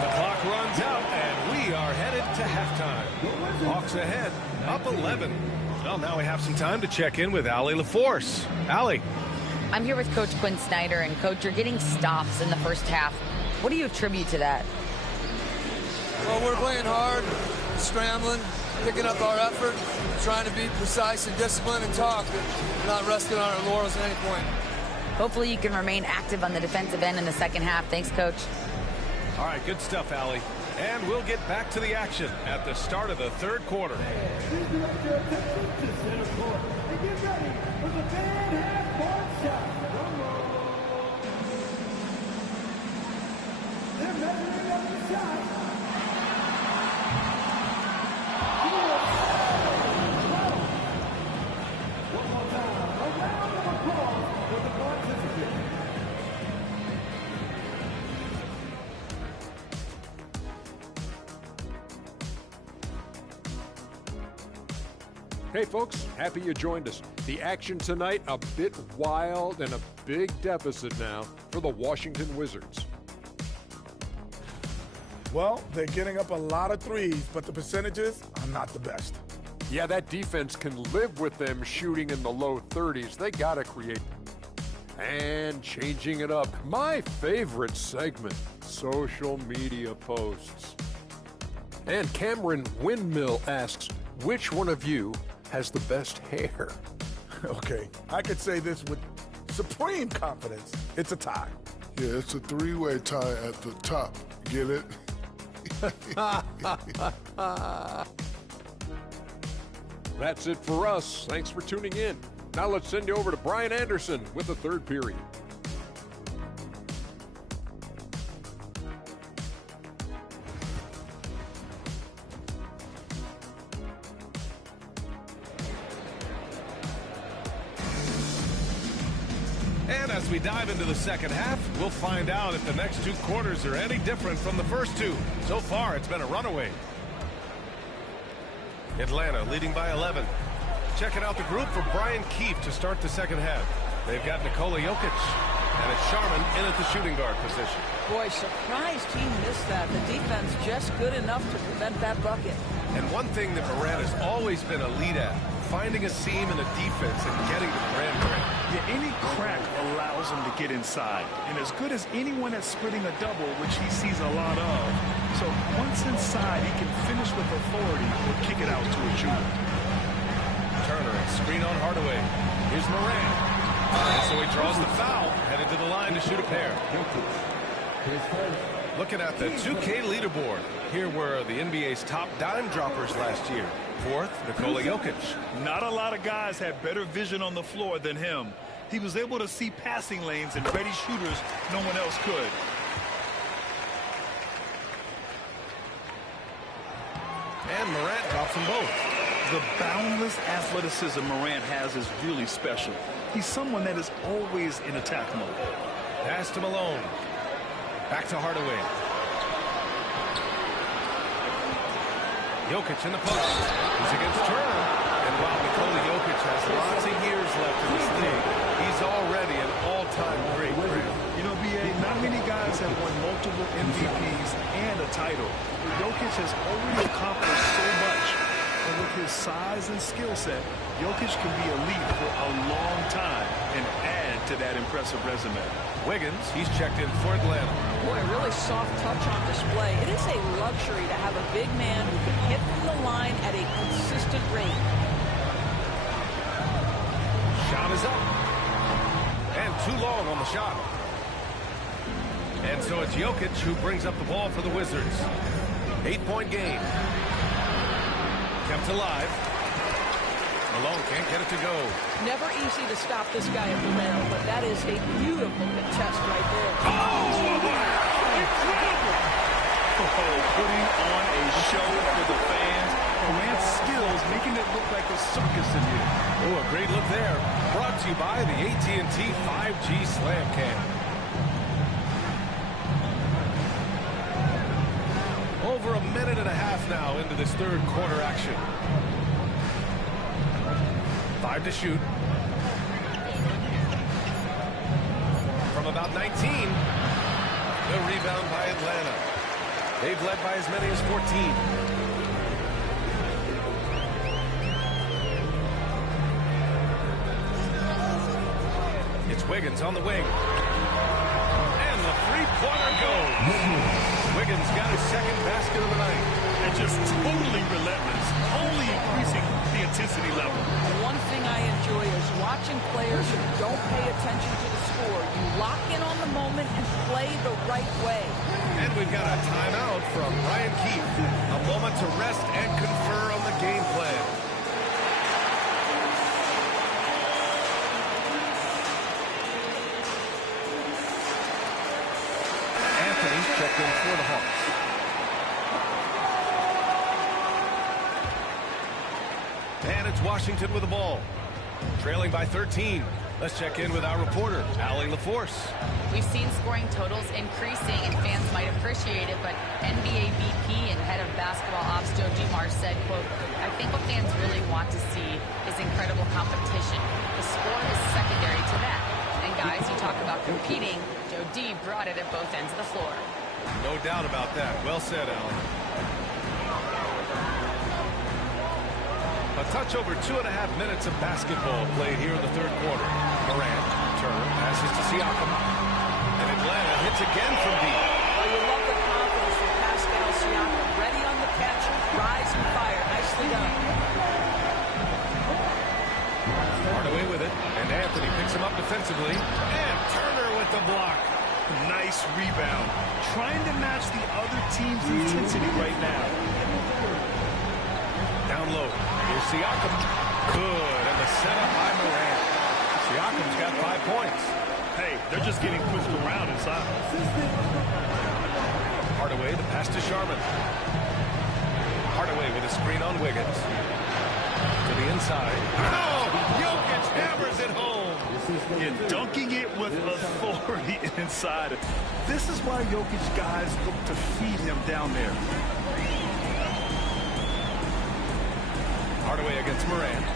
The clock runs out, and we are headed to halftime. Hawks ahead, up 11. Well, now we have some time to check in with Allie LaForce. Allie. I'm here with Coach Quinn Snyder, and Coach, you're getting stops in the first half. What do you attribute to that? Well, we're playing hard, scrambling, picking up our effort, trying to be precise and disciplined and talk, and not resting on our laurels at any point. Hopefully you can remain active on the defensive end in the second half. Thanks, Coach. All right, good stuff, Allie. And we'll get back to the action at the start of the third quarter. Hey folks, happy you joined us. The action tonight a bit wild and a big deficit now for the Washington Wizards. Well, they're getting up a lot of threes, but the percentages are not the best. Yeah, that defense can live with them shooting in the low 30s. They gotta create. And changing it up, my favorite segment, social media posts. And Cameron Windmill asks, which one of you has the best hair? Okay, I could say this with supreme confidence. It's a tie. Yeah, it's a three-way tie at the top. Get it? That's it for us. Thanks for tuning in. Now let's send you over to Brian Anderson with the third period. And as we dive into the second half, we'll find out if the next two quarters are any different from the first two. So far, it's been a runaway. Atlanta leading by 11. Checking out the group for Brian Keefe to start the second half. They've got Nikola Jokic, and it's Sharman in at the shooting guard position. Boy, surprised he missed that. The defense just good enough to prevent that bucket. And one thing that Morant has always been a lead at, finding a seam in a defense and getting to the rim. Yeah, any crack allows him to get inside. And as good as anyone at splitting a double, which he sees a lot of. So once inside, he can finish with authority or kick it out to a shooter. Turner and screen on Hardaway. Here's Morant. And so he draws the foul, headed to the line to shoot a pair. Looking at the 2K leaderboard, here were the NBA's top dime droppers last year. Fourth, Nikola Jokic. Not a lot of guys had better vision on the floor than him. He was able to see passing lanes and ready shooters no one else could. And Morant drops them both. The boundless athleticism Morant has is really special. He's someone that is always in attack mode. Pass to Malone. Back to Hardaway. Jokic in the post. He's against Turner. And while Nikola Jokic has lots of years left in this league, he's already an all-time great player. You know, B.A., not many guys have won multiple MVPs and a title. Jokic has already accomplished so much. And with his size and skill set, Jokic can be elite for a long time and add to that impressive resume. Wiggins, he's checked in for Atlanta. Boy, really soft touch on display. It is a luxury to have a big man who can hit from the line at a consistent rate. Shot is up. And too long on the shot. And so it's Jokic who brings up the ball for the Wizards. 8-point game. Kept alive. Malone can't get it to go. Never easy to stop this guy at the rim, but that is a beautiful contest right there. Oh, incredible! Putting on a show for the fans. Morant's skills making it look like a circus in here. Oh, a great look there. Brought to you by the AT&T 5G Slam Cam. Over a minute and a half now into this third quarter action. 5 to shoot. From about 19. The rebound by Atlanta. They've led by as many as 14. It's Wiggins on the wing. And the three-pointer goes. Wiggins got his second basket of the night. And just totally relentless, only increasing the intensity level. One thing I enjoy is watching players who don't pay attention to the score. You lock in on the moment and play the right way. And we've got a timeout from Brian Keefe. A moment to rest and confer on the game plan. Anthony checked in for the Hawks. And it's Washington with the ball. Trailing by 13. Let's check in with our reporter, Allie LaForce. We've seen scoring totals increasing, and fans might appreciate it, but NBA VP and head of basketball ops Joe Dumars said, quote, "I think what fans really want to see is incredible competition. The score is secondary to that. And guys, you talk about competing, Joe D brought it at both ends of the floor." No doubt about that. Well said, Alan. A touch over 2.5 minutes of basketball played here in the third quarter. Morant, Turner, passes to Siakam. And Atlanta hits again from deep. Well, you love the confidence from Pascal Siakam. Ready on the catch, rise and fire. Nicely done. Hardaway with it, and Anthony picks him up defensively. And Turner with the block. Nice rebound. Trying to match the other team's intensity right now. Down low. Here's Siakam. Good. And the setup by Morant. Siakam's got 5 points. Hey, they're just getting pushed around inside. Hardaway, the pass to Sharman. Hardaway with a screen on Wiggins. To the inside. Oh! Jokic hammers it home. Yeah, dunking it with authority inside. This is why Jokic guys look to feed him down there. Hardaway against Morant.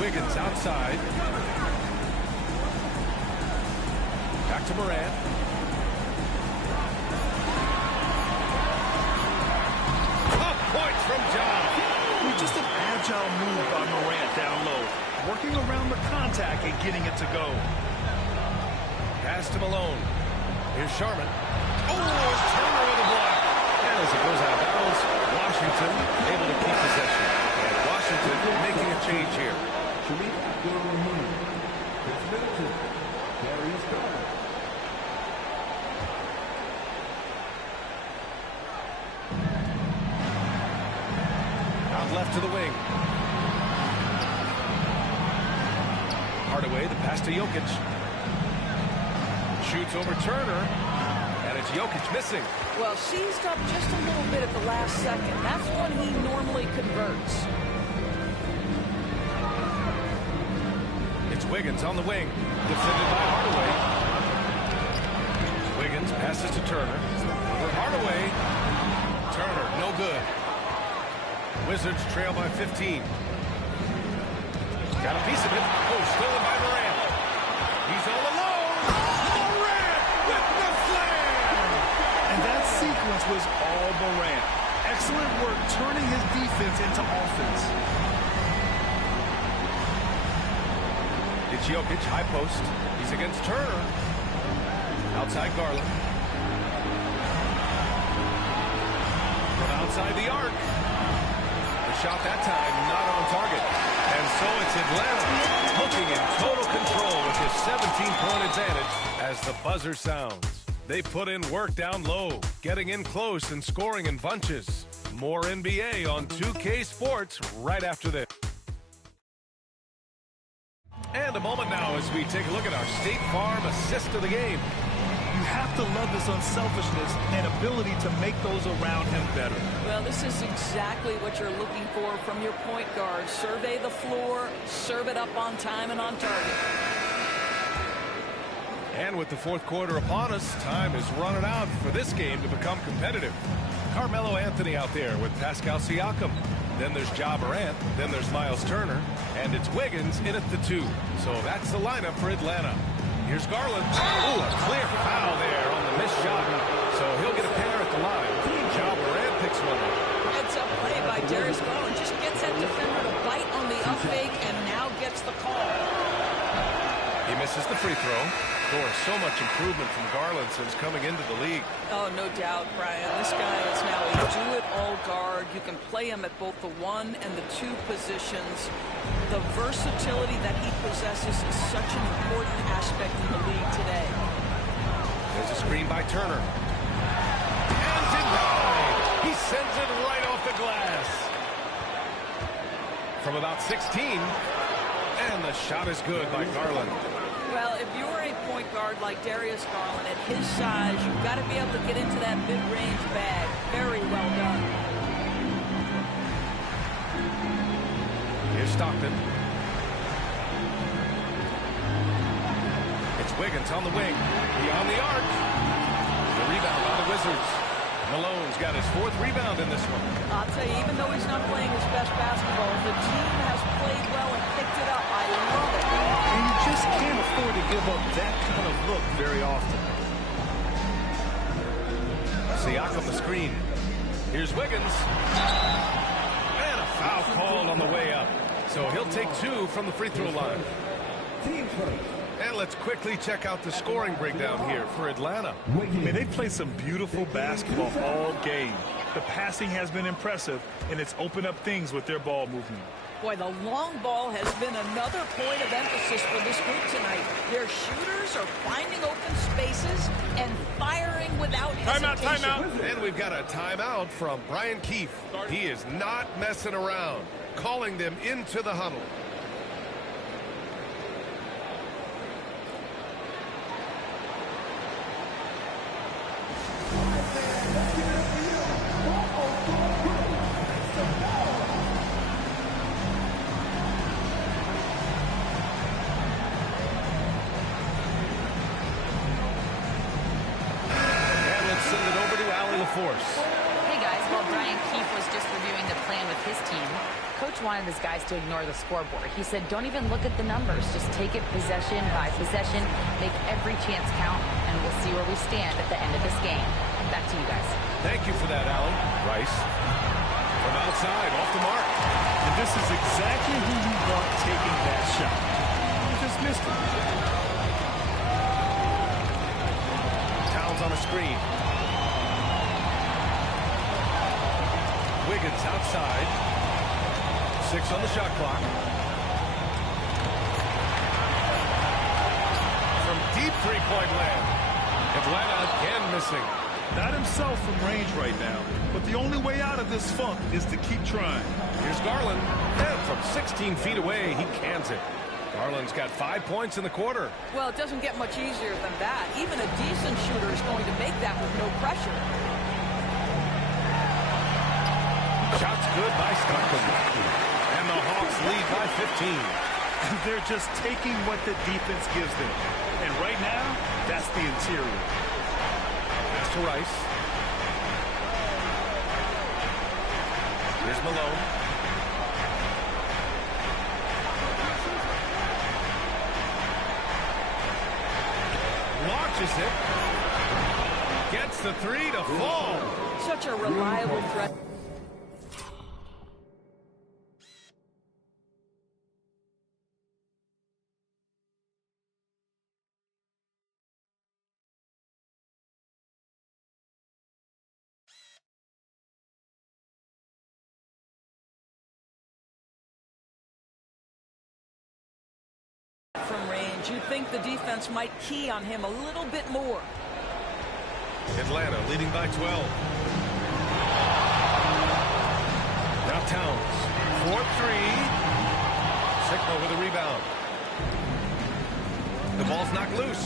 Wiggins outside. Back to Morant. Top points from John. Just an agile move by Morant down low. Working around the contact and getting it to go. Pass to Malone. Here's Sharman. Oh, Turner with a block. And as it goes out of bounds, Washington able to keep possession. And Washington making a change here. Out left to the wing. Hardaway, the pass to Jokic. Shoots over Turner. And it's Jokic missing. Well, seized up just a little bit at the last second. That's when he normally converts. It's Wiggins on the wing. Defended by Hardaway. Wiggins passes to Turner. For Hardaway. Turner, no good. Wizards trail by 15. Got a piece of it. Oh, stolen by Morant. He's all alone. Morant with the slam. And that sequence was all Morant. Excellent work turning his defense into offense. It's Jokic, high post. He's against Turner. Outside Garland. From outside the arc. The shot that time not on target. And so it's Atlanta looking in total control with his 17-point advantage as the buzzer sounds. They put in work down low, getting in close and scoring in bunches. More NBA on 2K Sports right after this. And a moment now as we take a look at our State Farm assist of the game. You have to love his unselfishness and ability to make those around him better. Well, this is exactly what you're looking for from your point guard. Survey the floor, serve it up on time and on target. And with the fourth quarter upon us, time is running out for this game to become competitive. Carmelo Anthony out there with Pascal Siakam. Then there's Ja Morant. Then there's Miles Turner. And it's Wiggins in at the 2. So that's the lineup for Atlanta. Here's Garland. Ooh, a clear foul there on the missed shot. So he'll get a pair at the line. Ja Morant picks one up. Heads up play by Darius Garland. Just gets that defender to bite on the up fake and now gets the call. He misses the free throw. Scoring so much improvement from Garland since coming into the league. Oh, no doubt, Brian. This guy is now a do-it-all guard. You can play him at both the 1 and the 2 positions. The versatility that he possesses is such an important aspect in the league today. There's a screen by Turner. And denied. He sends it right off the glass. From about 16. And the shot is good by Garland. Well, if you're a point guard like Darius Garland, at his size, you've got to be able to get into that mid-range bag. Very well done. Here's Stockton. It's Wiggins on the wing. Beyond the arc. The rebound by the Wizards. Malone's got his 4th rebound in this one. I'll tell you, even though he's not playing his best basketball, the team has played well and picked it up. I love it. And you just can't afford to give up that kind of look very often. Siakam the screen. Here's Wiggins. And a foul called on the way up. So he'll take 2 from the free throw line. And let's quickly check out the scoring breakdown here for Atlanta. I mean, they played some beautiful basketball all game. The passing has been impressive, and it's opened up things with their ball movement. Boy, the long ball has been another point of emphasis for this group tonight. Their shooters are finding open spaces and firing without hesitation. Timeout. And we've got a timeout from Brian Keefe. He is not messing around, calling them into the huddle. Hey guys, while Brian Keefe was just reviewing the plan with his team, Coach wanted his guys to ignore the scoreboard. He said, don't even look at the numbers. Just take it possession by possession, make every chance count, and we'll see where we stand at the end of this game. Back to you guys. Thank you for that, Allen. Rice from outside, off the mark. And this is exactly who you want taking that shot. You just missed it. Towns on a screen. Wiggins outside. 6 on the shot clock. From deep three-point land. Atlanta again missing. Not himself from range right now, but the only way out of this funk is to keep trying. Here's Garland. And from 16 feet away, he cans it. Garland's got 5 points in the quarter. Well, it doesn't get much easier than that. Even a decent shooter is going to make that with no pressure. Shots good by Stockton. And the Hawks lead by 15. They're just taking what the defense gives them. And right now, that's the interior. Pass to Rice. Here's Malone. Launches it. Gets the 3 to fall. Such a reliable threat. From range, you'd think the defense might key on him a little bit more. Atlanta leading by 12. Now Towns. 4-3. Sigma with a rebound. The ball's knocked loose.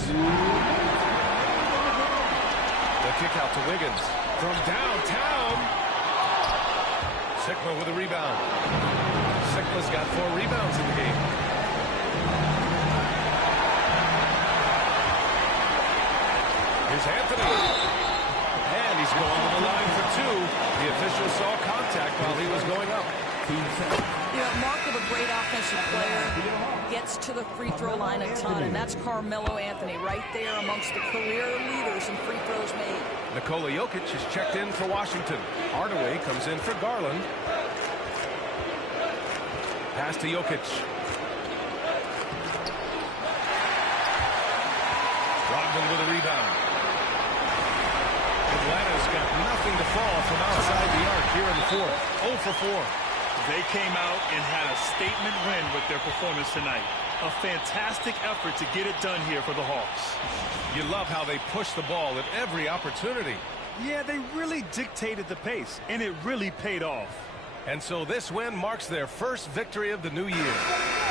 The kick out to Wiggins. From downtown. Sigma with a rebound. Sigma's got 4 rebounds in the game. Here's Anthony. And he's going to the line for 2. The official saw contact while he was going up. You know, mark of a great offensive player, gets to the free throw line a ton, and that's Carmelo Anthony right there amongst the career leaders in free throws made. Nikola Jokic is checked in for Washington. Hardaway comes in for Garland. Pass to Jokic. Rodman with a rebound. Atlanta's got nothing to fall from outside the arc here in the 4th. 0 for 4. They came out and had a statement win with their performance tonight. A fantastic effort to get it done here for the Hawks. You love how they push the ball at every opportunity. Yeah, they really dictated the pace, and it really paid off. And so this win marks their first victory of the new year.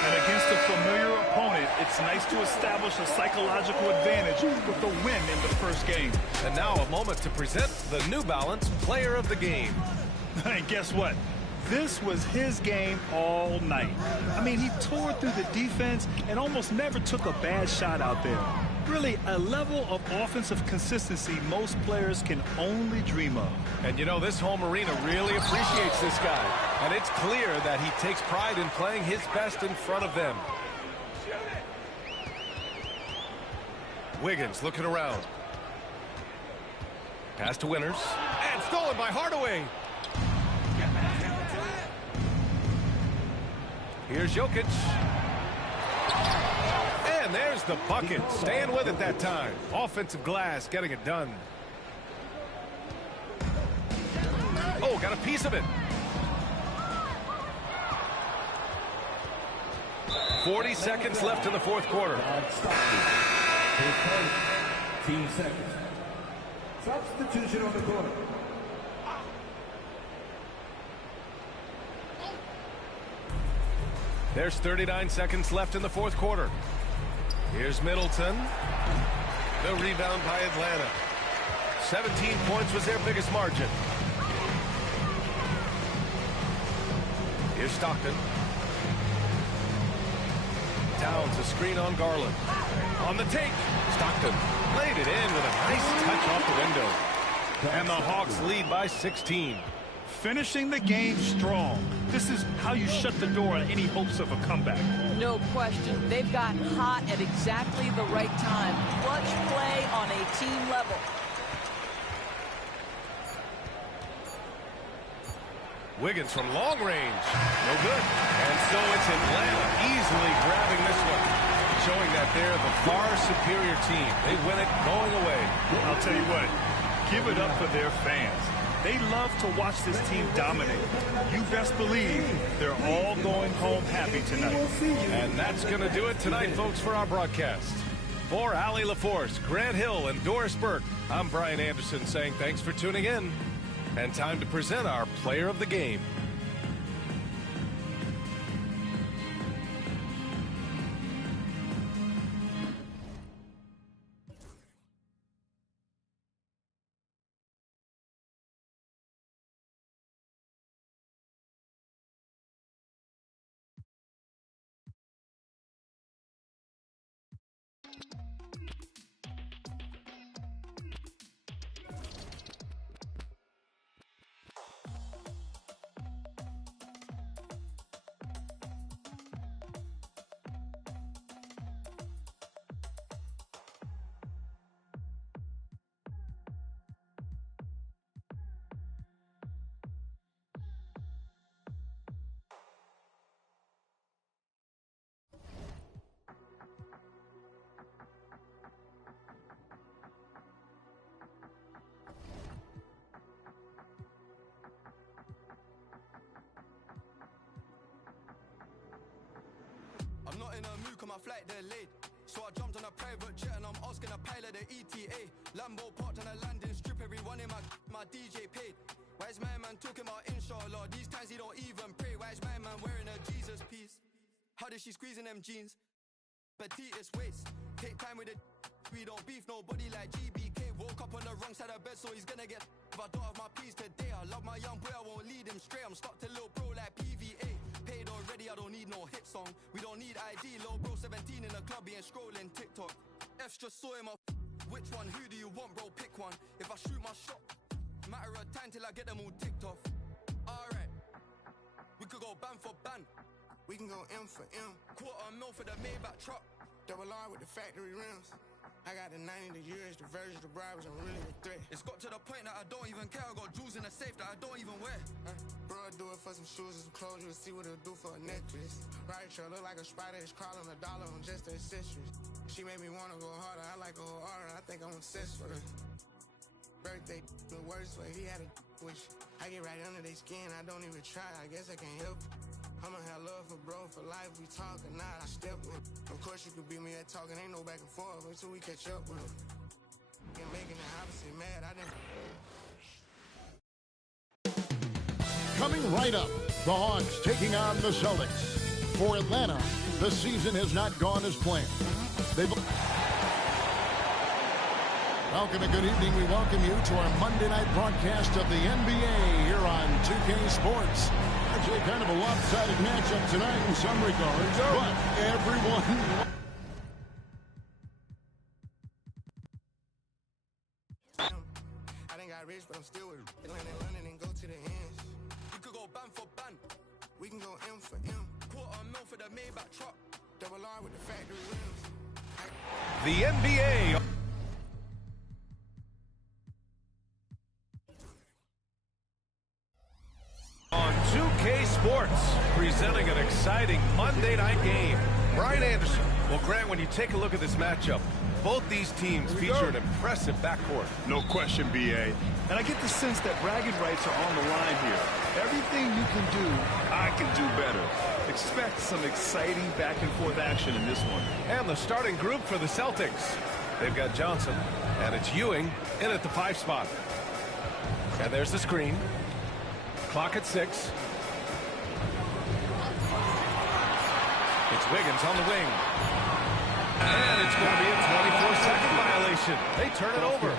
And against a familiar opponent, it's nice to establish a psychological advantage with the win in the first game. And now a moment to present the New Balance Player of the Game. And guess what? This was his game all night. I mean, he tore through the defense and almost never took a bad shot out there. Really, a level of offensive consistency most players can only dream of. And you know, this home arena really appreciates this guy. And it's clear that he takes pride in playing his best in front of them. Wiggins looking around. Pass to Winters. And stolen by Hardaway. Here's Jokic. And there's the bucket. Staying with it that time. Offensive glass getting it done. Oh, got a piece of it. 40 seconds left in the fourth quarter. 15 seconds. Substitution on the court. There's 39 seconds left in the fourth quarter. Here's Middleton. The rebound by Atlanta. 17 points was their biggest margin. Here's Stockton. Towns, a screen on Garland. On the take, Stockton laid it in with a nice touch off the window. And the Hawks lead by 16. Finishing the game strong. This is how you shut the door on any hopes of a comeback. No question. They've gotten hot at exactly the right time. Clutch play on a team level. Wiggins from long range. No good. And so it's Atlanta easily grabbing this one, showing that they're the far superior team. They win it going away. I'll tell you what, give it up for their fans. They love to watch this team dominate. You best believe they're all going home happy tonight. And that's going to do it tonight, folks, for our broadcast. For Allie LaForce, Grant Hill, and Doris Burke, I'm Brian Anderson saying thanks for tuning in. And time to present our player of the game. I'm not in a mood, cause my flight delayed. So I jumped on a private jet and I'm asking a pilot the ETA. Lambo parked on a landing strip, everyone in my DJ paid. Why is my man talking about inshallah? These times he don't even pray. Why is my man wearing a Jesus piece? How did she squeeze in them jeans? Petitest waist. Take time with it. We don't beef nobody like GBK. Woke up on the wrong side of bed, so he's gonna get. If I don't have my peace today, I love my young boy, I won't lead him straight. I'm stuck to little bro like PVA. Paid already, I don't need no hit song. We don't need ID, little bro 17 in the club, he ain't scrolling TikTok. F's just saw him up. Which one, who do you want, bro? Pick one. If I shoot my shot, matter of time till I get them all ticked off. Alright, we could go ban for ban. We can go M for M. $250,000 for the Maybach truck. Double R with the factory rims. I got the 90, the years, the versions, the bribes, I'm really a threat. It's got to the point that I don't even care. I got jewels in the safe that I don't even wear. Bro, I do it for some shoes and some clothes. You'll see what it'll do for a necklace. Right, sure, look like a spider. It's crawling $1 on just the accessories. She made me want to go harder. I like a whole aura. I think I'm obsessed with her. Birthday, the worst way. He had a wish. I get right under their skin. I don't even try. I guess I can't help it. I'ma have love for bro for life. We talk or not, I step with. Of course you could beat me at talking, ain't no back and forth until we catch up with him. And making the opposite mad, I didn't. Coming right up, the Hawks taking on the Celtics. For Atlanta, the season has not gone as planned. Welcome and good evening. We welcome you to our Monday night broadcast of the NBA here on 2K Sports. Actually, kind of a lopsided matchup tonight in some regards, but everyone got rich, but I'm still with land in London and go to the ends. We could go band for band. We can go M for M. $250,000 for the Maybach truck. Double R with the factory rims. The NBA. On 2K Sports, presenting an exciting Monday night game. Brian Anderson. Well, Grant, when you take a look at this matchup, both these teams feature an impressive backcourt. No question, B.A. And I get the sense that bragging rights are on the line here. Everything you can do, I can do better. Expect some exciting back-and-forth action in this one. And the starting group for the Celtics. They've got Johnson, and it's Ewing in at the 5 spot. And there's the screen. Clock at 6. It's Wiggins on the wing. And it's going to be a 24-second violation. They turn it over.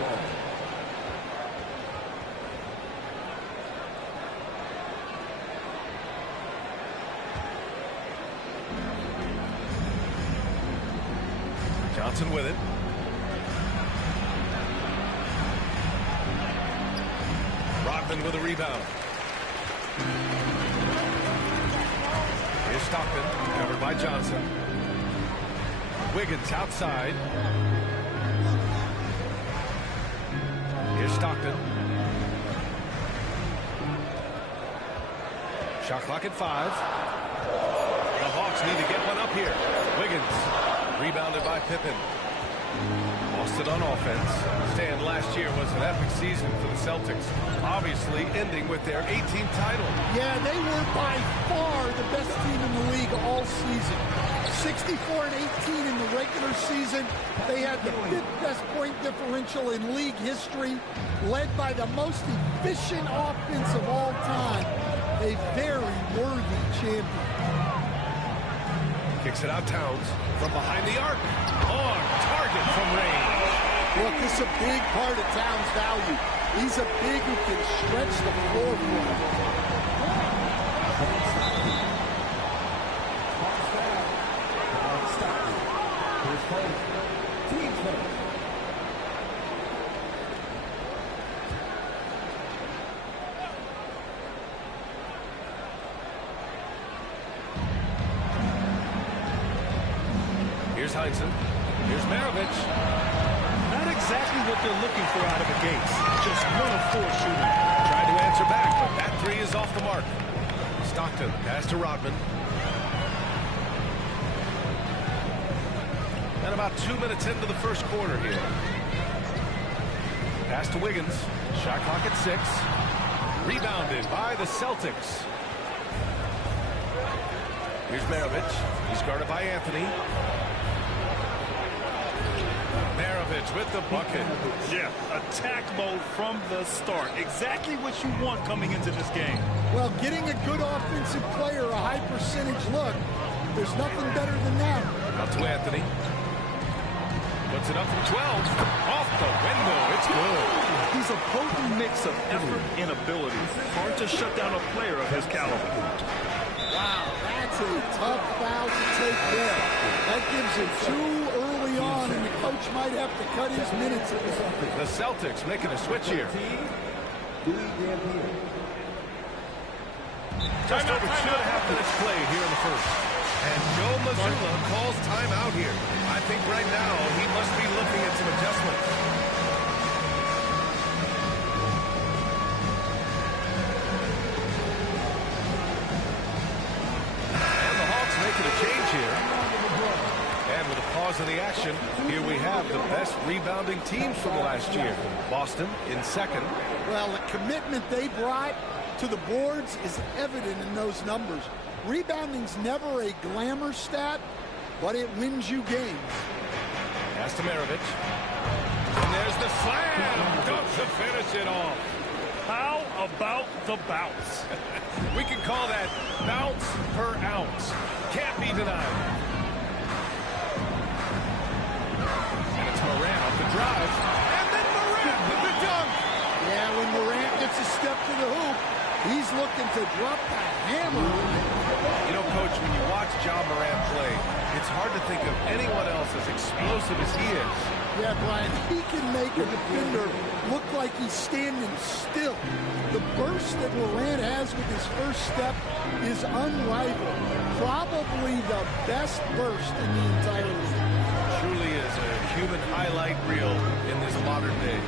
Johnson with it. Rodman with a rebound. Here's Stockton, covered by Johnson. Wiggins outside. Here's Stockton. Shot clock at 5. The Hawks need to get one up here. Wiggins, rebounded by Pippen. Boston on offense. Stan, last year was an epic season for the Celtics, obviously ending with their 18th title. Yeah, they were by far the best team in the league all season. 64-18 in the regular season. They had the 5th best point differential in league history, led by the most efficient offense of all time. A very worthy champion. Kicks it out Towns from behind the arc. On target from range. Look, this is a big part of Towns' value. He's a big who can stretch the floor for him. Here's Heinsohn. Here's Maravich. Not exactly what they're looking for out of the gates. Just 1 of 4 shooting. Tried to answer back, but that 3 is off the mark. Stockton pass to Rodman. And about 2 minutes into the first quarter here. Pass to Wiggins. Shot clock at 6. Rebounded by the Celtics. Here's Maravich. He's guarded by Anthony. Maravich with the bucket. Yeah, attack mode from the start. Exactly what you want coming into this game. Well, getting a good offensive player a high percentage look, there's nothing better than that. Out to Anthony. Puts it up from 12. Off the window. It's good. He's a potent mix of effort and ability. Hard to shut down a player of his caliber. Wow, that's a tough foul to take there. That gives him 2 early on, and the coach might have to cut his minutes. The Celtics making a switch here. Just over 2.5 minutes played here in the first. And Joe Mazzulla calls timeout here. I think right now he must be looking at some adjustments. And the Hawks making a change here. And with a pause in the action, here we have the best rebounding teams from last year. Boston in second. Well, the commitment they brought to the boards is evident in those numbers. Rebounding's never a glamour stat, but it wins you games. Pass to Maravich. And there's the slam. Dunks to finish it off. How about the bounce? We can call that bounce per ounce. Can't be denied. And it's Morant off the drive. And then Morant with the dunk. Yeah, when Morant gets a step to the hoop, He's looking to drop the hammer. You know, Coach, when you watch John Morant play, it's hard to think of anyone else as explosive as he is. Yeah, Brian, he can make a defender look like he's standing still. The burst that Morant has with his first step is unrivaled. Probably the best burst in the entire league. Truly is a human highlight reel in this modern day.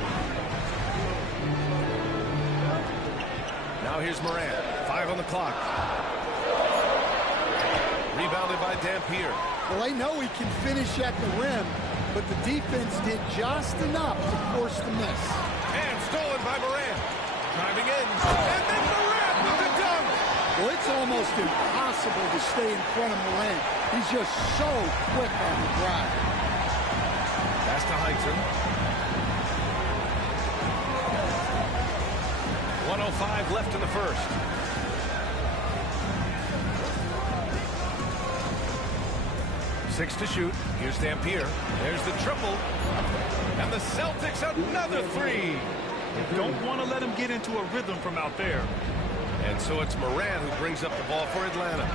Now here's Morant. 5 on the clock. Rebounded by Dampier. Well, I know he can finish at the rim, but the defense did just enough to force the miss. And stolen by Morant. Driving in. And then Morant with the dunk. Well, it's almost impossible to stay in front of Morant. He's just so quick on the drive. Pass to Heighton. 1:05 left in the first. Six to shoot. Here's Dampier. There's the triple. And the Celtics another three. You don't want to let him get into a rhythm from out there. And so it's Morant who brings up the ball for Atlanta.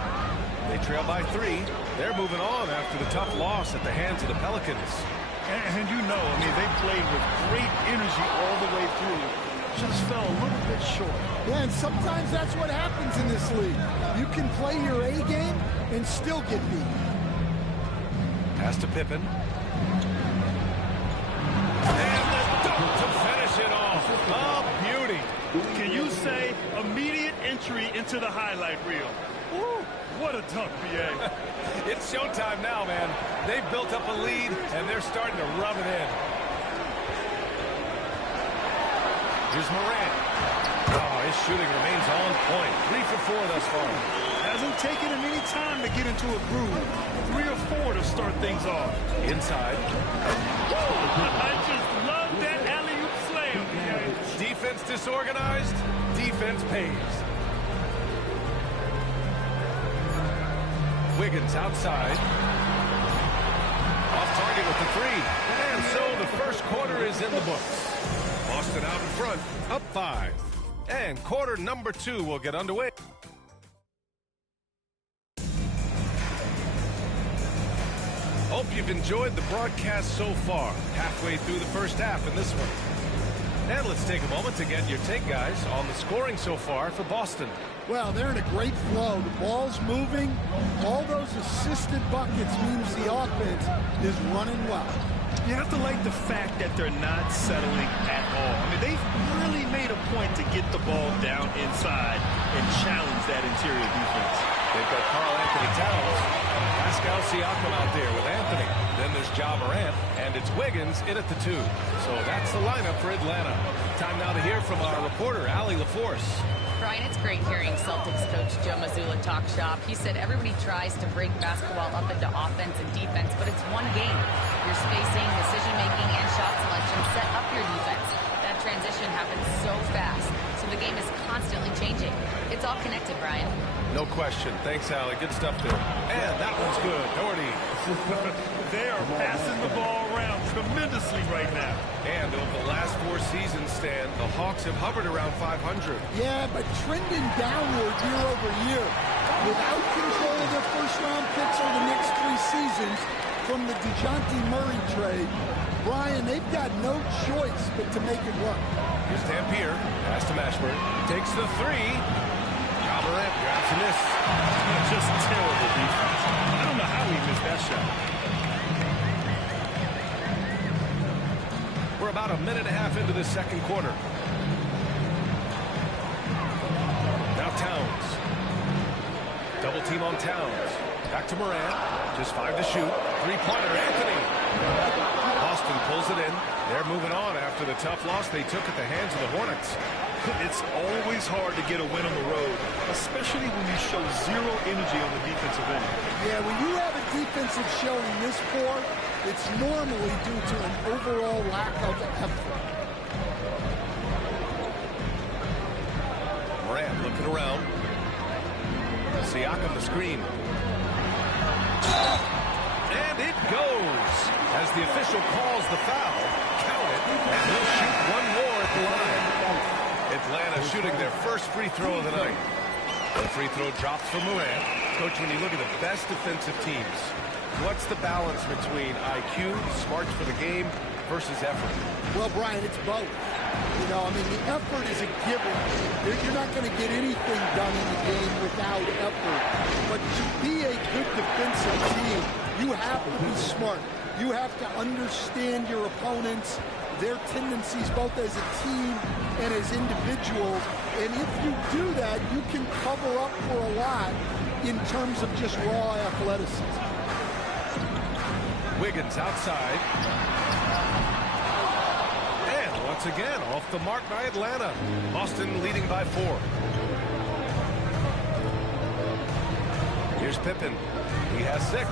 They trail by 3. They're moving on after the tough loss at the hands of the Pelicans. And you know, I mean, they played with great energy all the way through. Just fell a little bit short. Yeah, and sometimes that's what happens in this league. You can play your A game and still get beat. Pass to Pippen. And the dunk to finish it off. Oh, beauty. Can you say immediate entry into the highlight reel? Woo, what a dunk, B.A. It's showtime now, man. They've built up a lead, and they're starting to rub it in. Here's Morant. Oh, his shooting remains on point. 3 for 4 thus far. Hasn't taken him any time to get into a groove. 3 or 4 to start things off. Inside. I just love that alley-oop slam. Defense disorganized. Defense pays. Wiggins outside. Off target with the 3. And so the first quarter is in the books. Boston out in front, up 5. And quarter number 2 will get underway. Hope you've enjoyed the broadcast so far. Halfway through the first half in this one. And let's take a moment to get your take, guys, on the scoring so far for Boston. Well, they're in a great flow. The ball's moving. All those assisted buckets means the offense is running well. You have to like the fact that they're not settling at all. I mean, they've really made a point to get the ball down inside and challenge that interior defense. They've got Karl Anthony Towns, Pascal Siakam out there with Anthony. Then there's Ja Morant, and it's Wiggins in at the 2. So that's the lineup for Atlanta. Time now to hear from our reporter, Allie LaForce. Brian, it's great hearing Celtics coach Joe Mazzulla talk shop. He said everybody tries to break basketball up into offense and defense, but it's one game. Your spacing, decision-making, and shot selection set up your defense. That transition happens so fast, so the game is constantly changing. It's all connected, Brian. No question. Thanks, Allie. Good stuff there. And that one's good. Doherty. They are passing the ball around tremendously right now. And over the last 4 seasons, Stan, the Hawks have hovered around 500. Yeah, but trending downward year over year. Without control of their first-round picks over the next 3 seasons from the DeJounte Murray trade, Brian, they've got no choice but to make it work. Here's Dampier. Pass to Mashburn. Takes the 3. Ja Morant grabs a miss. Just terrible defense. I don't know how he missed that shot. We're about a minute and a half into the second quarter. Now Towns. Double team on Towns. Back to Morant. Just 5 to shoot. 3-pointer, Anthony. Boston pulls it in. They're moving on after the tough loss they took at the hands of the Hornets. It's always hard to get a win on the road, especially when you show zero energy on the defensive end. Yeah, when you have a defensive showing this poor, it's normally due to an overall lack of effort. Morant looking around. Siakam the screen. And it goes. As the official calls the foul, count it, and he'll shoot one more at the line. Atlanta shooting their first free throw of the night. The free throw drops for Morant. Coach, when you look at the best defensive teams, what's the balance between IQ, smarts for the game, versus effort? Well, Brian, it's both. You know, I mean, the effort is a given. You're not going to get anything done in the game without effort. But to be a good defensive team, you have to be smart. You have to understand your opponents, their tendencies, both as a team and as individuals. And if you do that, you can cover up for a lot in terms of just raw athleticism. Wiggins outside. And once again, off the mark by Atlanta. Boston leading by 4. Here's Pippen. He has 6.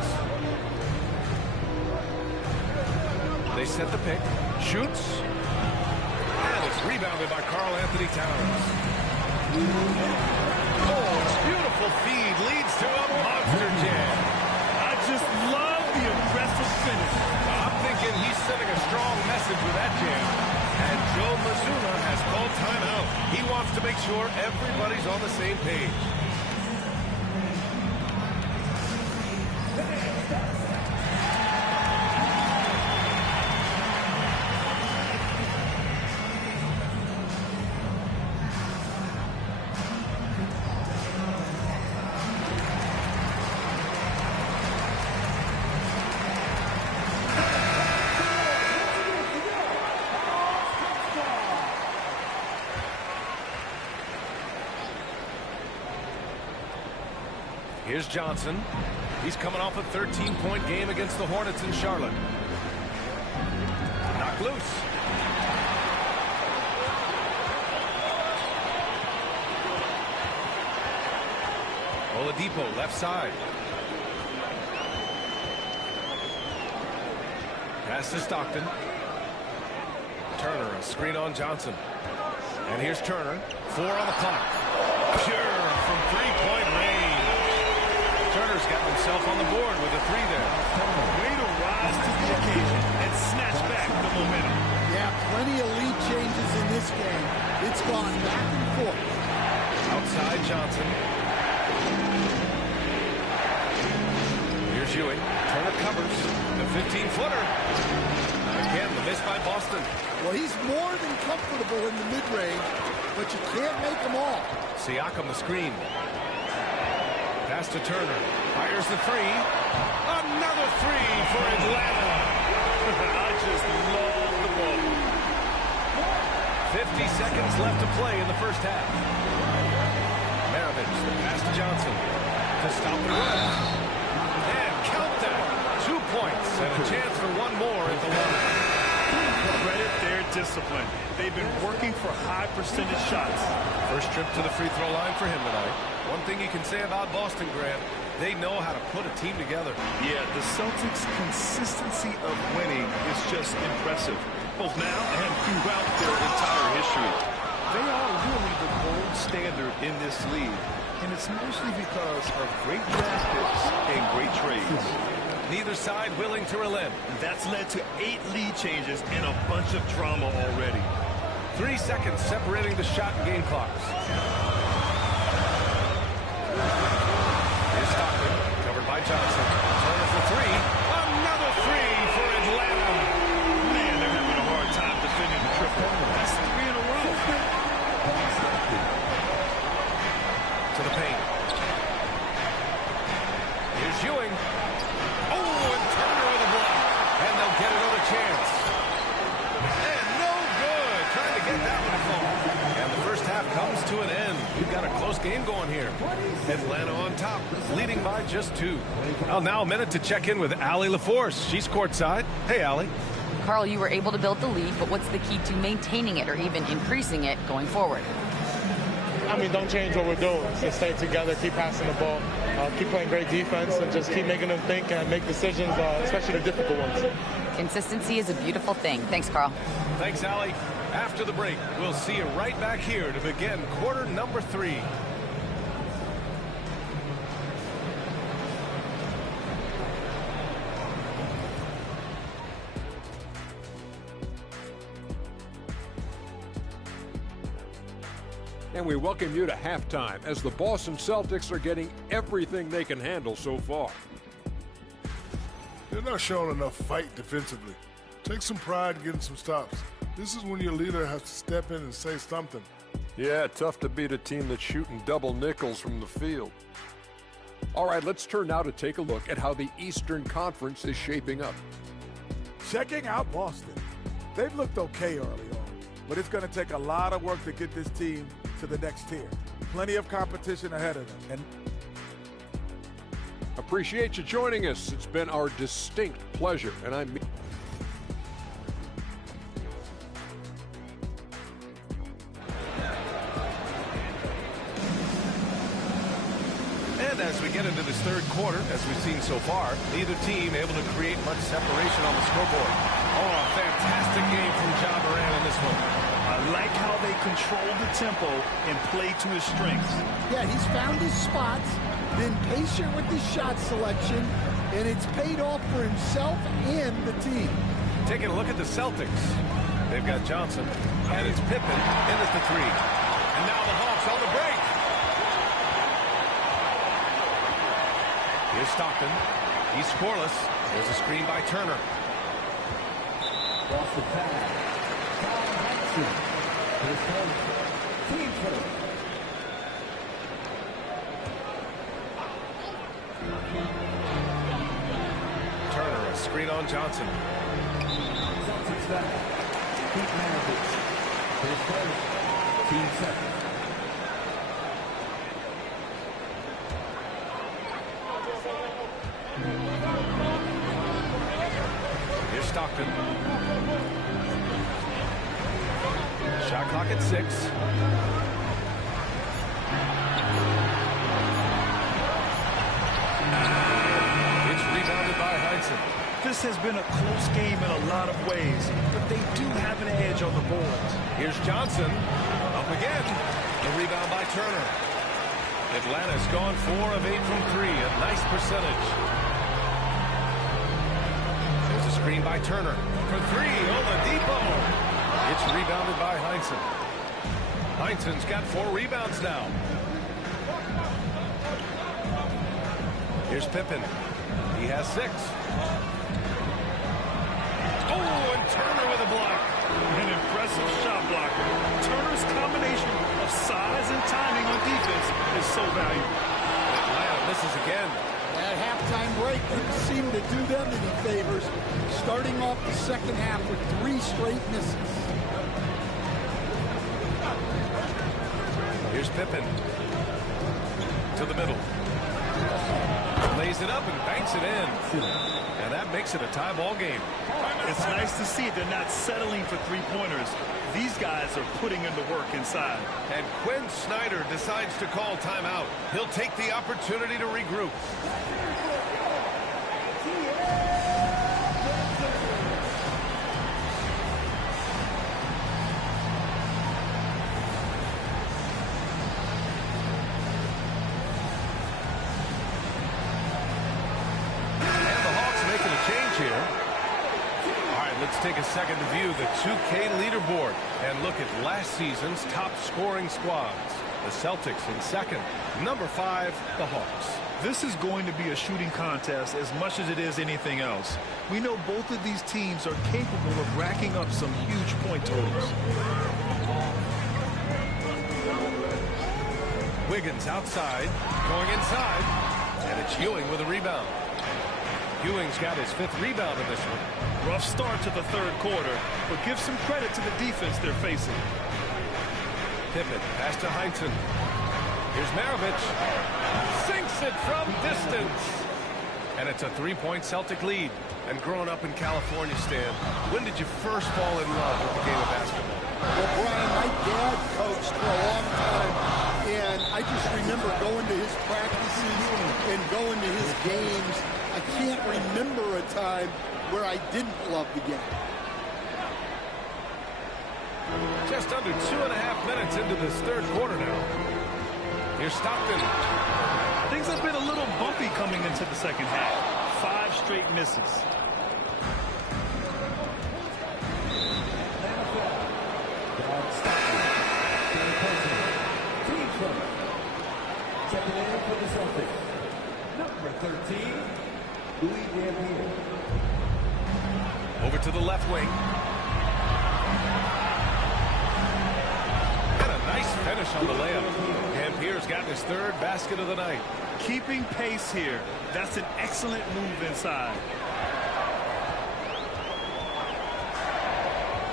They set the pick. Shoots. And it's rebounded by Karl Anthony Towns. Oh, beautiful feed leads to a monster jam. I just love the aggressive finish. I'm thinking he's sending a strong message with that jam. And Joe Mazzulla has called timeout. He wants to make sure everybody's on the same page. Here's Johnson. He's coming off a 13-point game against the Hornets in Charlotte. Knocked loose. Oladipo left side. Pass to Stockton. Turner, a screen on Johnson. And here's Turner. 4 on the clock. Pure from three-point range. Turner's got himself on the board with a 3 there. Way to rise to the occasion and snatch back the momentum. Yeah, plenty of lead changes in this game. It's gone back and forth. Outside Johnson. Here's Ewing. Turner covers. The 15-footer. Again, the miss by Boston. Well, he's more than comfortable in the mid-range, but you can't make them all. Siakam the screen. Pass to Turner. Fires the 3. Another 3 for Atlanta. I just love the ball. 50 seconds left to play in the first half. Maravich, the pass to Johnson. To stop the run. And count that. 2 points and a chance for one more at the line. Credit their discipline. They've been working for high percentage shots. First trip to the free throw line for him tonight. One thing you can say about Boston, Grant, they know how to put a team together. Yeah, the Celtics' consistency of winning is just impressive, both now and throughout their entire history. They are really the gold standard in this league, and it's mostly because of great draft picks and great trades. Neither side willing to relent. That's led to 8 lead changes and a bunch of drama already. 3 seconds separating the shot and game clocks. Here's Stockton, covered by Johnson. Turner for 3. Another 3 for Atlanta. Man, they're having a hard time defending the triple. That's 3 in a row. To the paint. Here's Ewing. Oh, and Turner with a block. And they'll get another chance. And no good. Trying to get that one to fall. And the first half comes to an end. We've got a close game going here. Atlanta on top, leading by just 2. Well, now a minute to check in with Allie LaForce. She's courtside. Hey, Allie. Carl, you were able to build the lead, but what's the key to maintaining it or even increasing it going forward? I mean, don't change what we're doing. Just stay together, keep passing the ball, keep playing great defense, and just keep making them think and make decisions, especially the difficult ones. Consistency is a beautiful thing. Thanks, Carl. Thanks, Allie. After the break, we'll see you right back here to begin quarter number 3. And we welcome you to halftime as the Boston Celtics are getting everything they can handle so far. They're not showing enough fight defensively. Take some pride in getting some stops. This is when your leader has to step in and say something. Yeah, tough to beat a team that's shooting double nickels from the field. All right, let's turn now to take a look at how the Eastern Conference is shaping up. Checking out Boston. They've looked okay early on, but it's going to take a lot of work to get this team to the next tier. Plenty of competition ahead of them. And appreciate you joining us. It's been our distinct pleasure, and I'm And as we get into this third quarter, as we've seen so far, neither team able to create much separation on the scoreboard. Oh, a fantastic game from John Moran in this one. I like how they control the tempo and play to his strengths. Yeah, he's found his spots, been patient with his shot selection, and it's paid off for himself and the team. Taking a look at the Celtics. They've got Johnson, and it's Pippen in at the three. And now the Hawks on the break. Here's Stockton. He's scoreless. There's a screen by Turner. Off the pass. Team first. Turner, a screen on Johnson. Celtics back. Keep Maravich. His first. Team second. Here's Stockton. Shot clock at 6. It's rebounded by Heinsohn. This has been a close game in a lot of ways, but they do have an edge on the boards. Here's Johnson. Up again. The rebound by Turner. Atlanta's gone 4 of 8 from 3. A nice percentage. There's a screen by Turner. For 3. Oladipo. It's rebounded by Heinsohn. Heinsohn's got 4 rebounds now. Here's Pippen. He has 6. Oh, and Turner with a block. An impressive shot block. Turner's combination of size and timing on defense is so valuable. Atlanta misses again. That halftime break didn't seem to do them any favors, starting off the second half with 3 straight misses. Here's Pippen. To the middle. Lays it up and banks it in. And that makes it a tie ball game. It's nice to see they're not settling for 3-pointers. These guys are putting in the work inside. And Quinn Snyder decides to call timeout. He'll take the opportunity to regroup. Let's take a second to view the 2K leaderboard and look at last season's top scoring squads. The Celtics in second. Number 5, the Hawks. This is going to be a shooting contest as much as it is anything else. We know both of these teams are capable of racking up some huge point totals. Wiggins outside, going inside, and it's Ewing with a rebound. Ewing's got his 5th rebound in this one. Rough start to the third quarter, but give some credit to the defense they're facing. Pippen, pass to Heinsohn. Here's Maravich. Sinks it from distance. And it's a 3-point Celtic lead. And growing up in California, Stan, when did you first fall in love with the game of basketball? Well, Brian, my dad coached for a long time, and I just remember going to his practices and going to his games. I can't remember a time where I didn't love the game. Just under 2.5 minutes into this third quarter now. Here's Stockton. Things have been a little bumpy coming into the second half. 5 straight misses. for the Celtics, number 13, Louis Dampier. Over to the left wing. And a nice finish on the layup. Dampier's gotten his third basket of the night. Keeping pace here. That's an excellent move inside.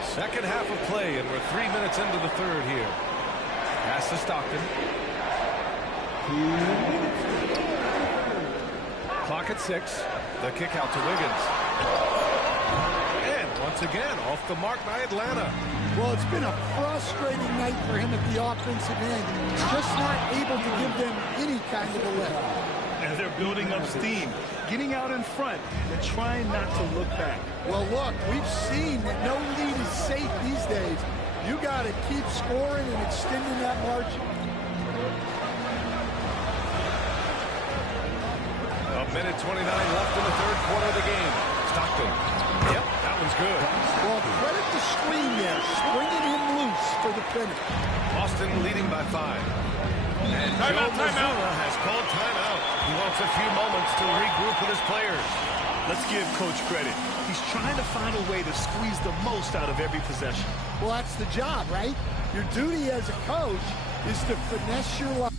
Second half of play, and we're 3 minutes into the third here. Pass to Stockton. Clock at 6. The kick out to Wiggins. And once again, off the mark by Atlanta. Well, it's been a frustrating night for him at the offensive end. Just not able to give them any kind of a lift. And they're building up steam, getting out in front, and trying not to look back. Well, look, we've seen that no lead is safe these days. You got to keep scoring and extending that margin. A minute 29 left in the third quarter of the game. Stockton. Yep, that one's good. Well, credit the screen there, springing him loose for the finish. Boston leading by 5. And Timeout. has called timeout. He wants a few moments to regroup with his players. Let's give Coach credit. He's trying to find a way to squeeze the most out of every possession. Well, that's the job, right? Your duty as a coach is to finesse your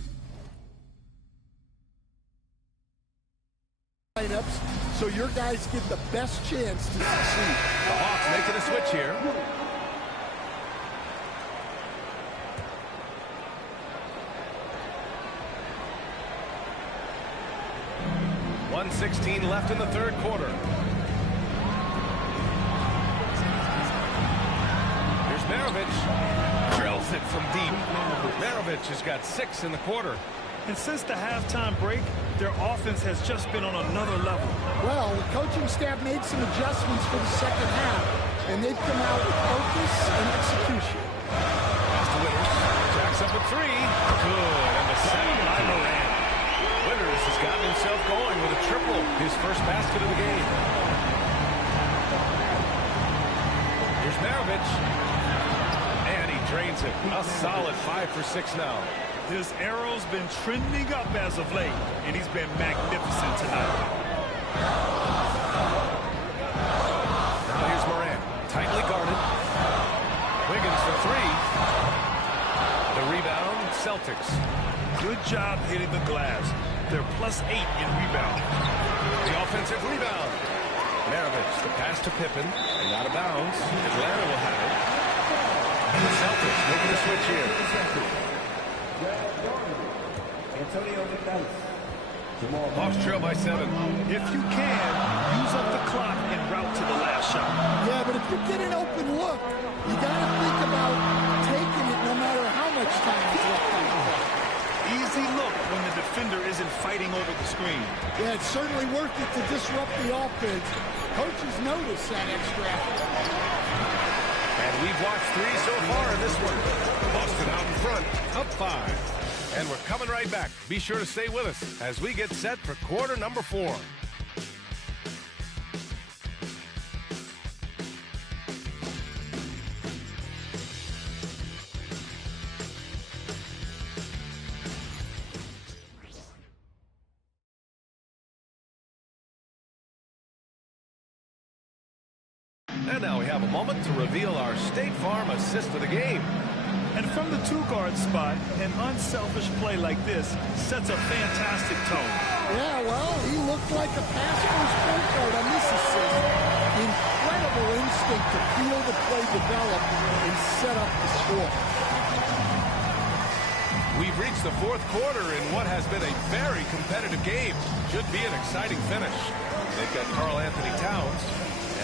lineups so your guys get the best chance to succeed. The Hawks making a switch here. .116 left in the third quarter. Here's Maravich. Drills it from deep. Maravich has got 6 in the quarter. And since the halftime break, their offense has just been on another level. Well, the coaching staff made some adjustments for the second half, and they've come out with focus and execution. Pass to Winters. Jacks up a 3. Good. And the second by Moran. Winters has gotten himself going with a triple. His first basket of the game. Here's Maravich. And he drains it. A solid 5 for 6 now. His arrow's been trending up as of late, and he's been magnificent tonight. Now here's Moran. Tightly guarded. Wiggins for 3. The rebound, Celtics. Good job hitting the glass. They're +8 in rebounding. The offensive rebound. Maravich, the pass to Pippen, and out of bounds. Atlanta will have it. And the Celtics making a switch here. Hawks trail by 7. If you can, use up the clock en route to the last shot. Yeah, but if you get an open look, you got to think about taking it no matter how much time is left on the clock. Easy look when the defender isn't fighting over the screen. Yeah, it's certainly worth it to disrupt the offense. Coaches notice that extra effort. And we've watched 3 so far in this one. Boston out in front, up 5. And we're coming right back. Be sure to stay with us as we get set for quarter number 4. And now we have a moment to reveal our State Farm assist of the game. And from the 2-guard spot, an unselfish play like this sets a fantastic tone. Yeah, well, he looked like a pass-first point guard on this assist. Incredible instinct to feel the play develop and set up the score. We've reached the fourth quarter in what has been a very competitive game. Should be an exciting finish. They've got Karl Anthony Towns,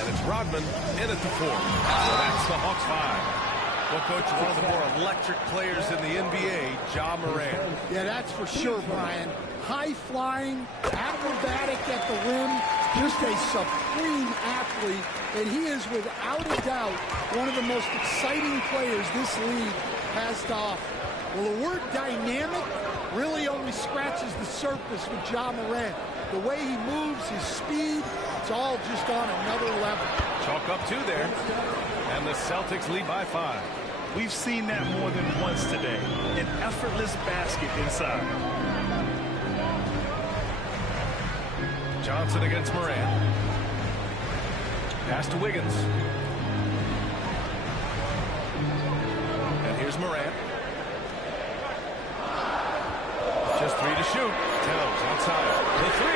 and it's Rodman in at the 4. So that's the Hawks 5. Well, Coach, one of the more electric players in the NBA, Ja Morant. Yeah, that's for sure, Brian. High-flying, acrobatic at the rim, just a supreme athlete, and he is without a doubt one of the most exciting players this league has to offer. Well, the word dynamic really only scratches the surface with Ja Morant. The way he moves, his speed, it's all just on another level. Chalk up 2 there, and the Celtics lead by 5. We've seen that more than once today. An effortless basket inside. Johnson against Moran. Pass to Wiggins. And here's Moran. Just 3 to shoot. Towns outside. The 3.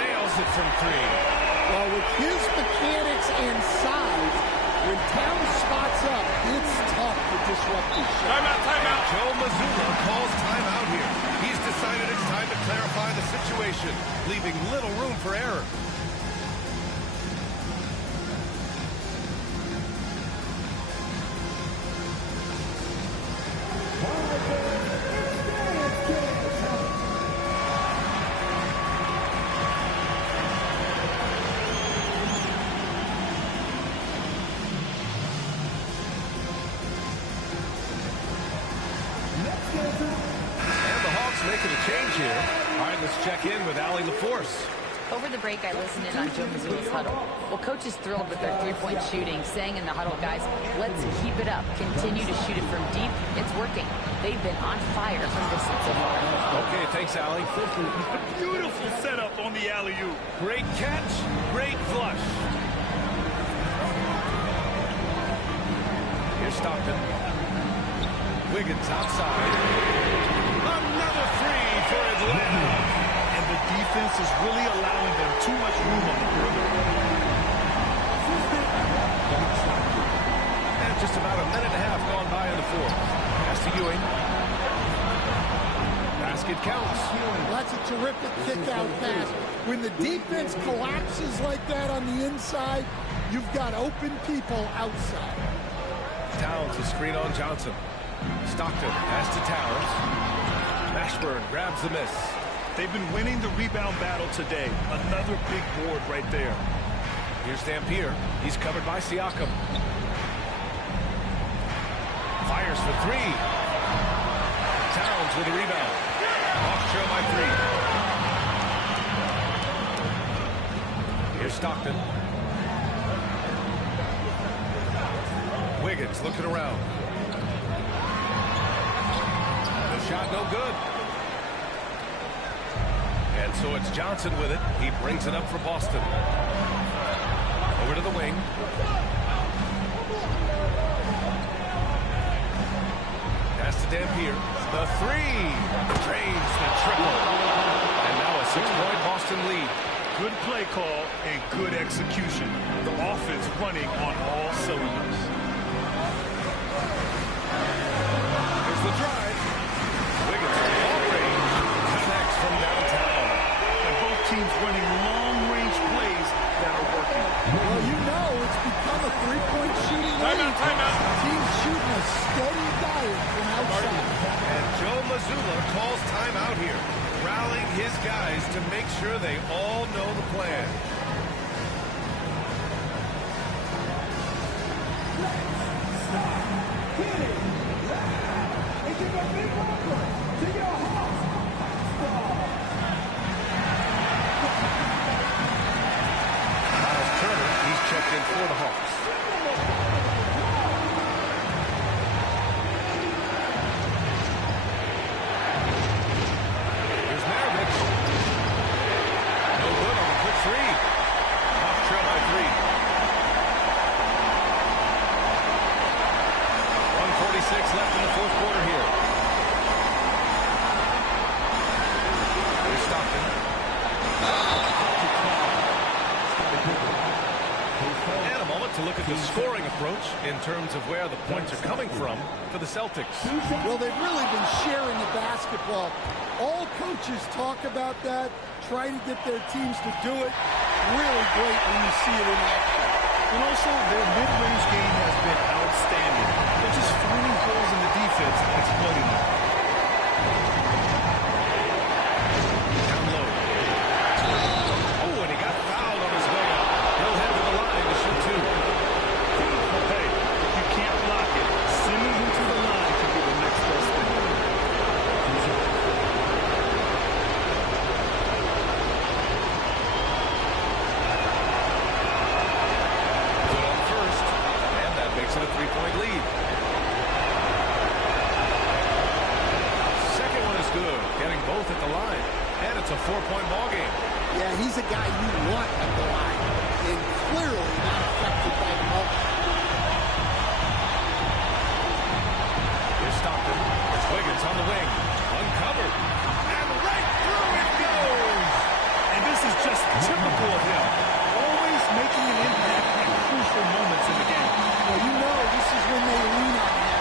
Nails it from 3. Well, with his mechanics and size, when Towns spots up, it's tough to disrupt his shot. Timeout, timeout. Joe Mazzulla calls timeout here. He's decided it's time to clarify the situation, leaving little room for error. Making a change here. All right, let's check in with Allie LaForce. Over the break, I listened in on Joe Mazzulla's huddle. Well, coach is thrilled with their three-point shooting, saying in the huddle, guys, let's keep it up. Continue to shoot it from deep. It's working. They've been on fire from distance so far. Okay, thanks, Allie. Beautiful setup on the alley-oop. Great catch, great flush. Here's Stockton. Wiggins outside. Another 3 for Atlanta. And the defense is really allowing them too much room on the perimeter. And just about a minute and a half gone by in the fourth. Pass to Ewing. Basket counts. That's a terrific kick-out pass. When the defense collapses like that on the inside, you've got open people outside. Towns, the screen on Johnson. Stockton, pass to Towns. Mashburn grabs the miss. They've been winning the rebound battle today. Another big board right there. Here's Dampier. He's covered by Siakam. Fires for 3. Towns with the rebound. Hawks trail by 3. Here's Stockton. Wiggins looking around. Shot no good. And so it's Johnson with it. He brings it up for Boston. Over to the wing. Pass to Dampier. The 3. Drains the triple. And now a 6-point Boston lead. Good play call and good execution. The offense running on all cylinders. Here's the drive. Wiggins from long range connects from downtown. And both teams running long-range plays that are working. Well, you know it's become a three-point shooting league. Timeout. Teams shooting a steady diet from outside. And Joe Mazzulla calls timeout here, rallying his guys to make sure they all know the plan. Checked in for the Hawks. Here's Maravich. No good on the quick 3. Hawks trail by 3. 1:46 left in the fourth quarter here. Here's Stockton. And a moment to look at the scoring approach in terms of where the points are coming from for the Celtics. Well, they've really been sharing the basketball. All coaches talk about that, try to get their teams to do it. Really great when you see it in action. And also, their mid-range game has been outstanding. They're just finding holes in the defense and exploiting them. Down low. Oh, and he got fouled on his way out. He'll head to the line to shoot 2. Hey, if you can't block it, sending him to the line could be the next best thing. Good on first, and that makes it a 3-point lead. Second one is good, getting both at the line, and it's a 4-point ball game. Yeah, he's a guy you want at the line, and clearly not affected by the moment. Here's Stockton. It's Wiggins on the wing. Uncovered. And right through it goes. And this is just typical of him. Always making an impact at crucial moments in the game. Well, you know this is when they lean on him,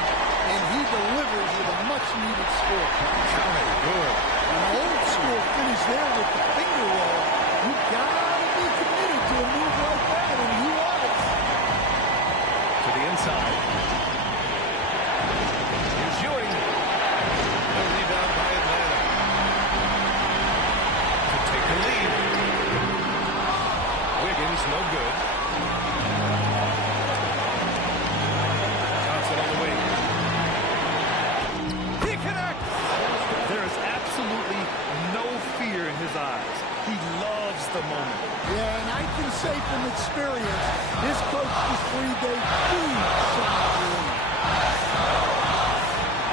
and he delivers with a much-needed score. Counting good. An old-school finish there with the finger roll. You've got to be committed to a move like that, and he was. To the inside. Here's Ewing. No rebound by Atlanta. To take the lead. Wiggins, no good. Johnson on the wing. He connects. There is absolutely no fear in his eyes. He loves the moment. Yeah, and I can say from experience, his coach this week, they do shot early.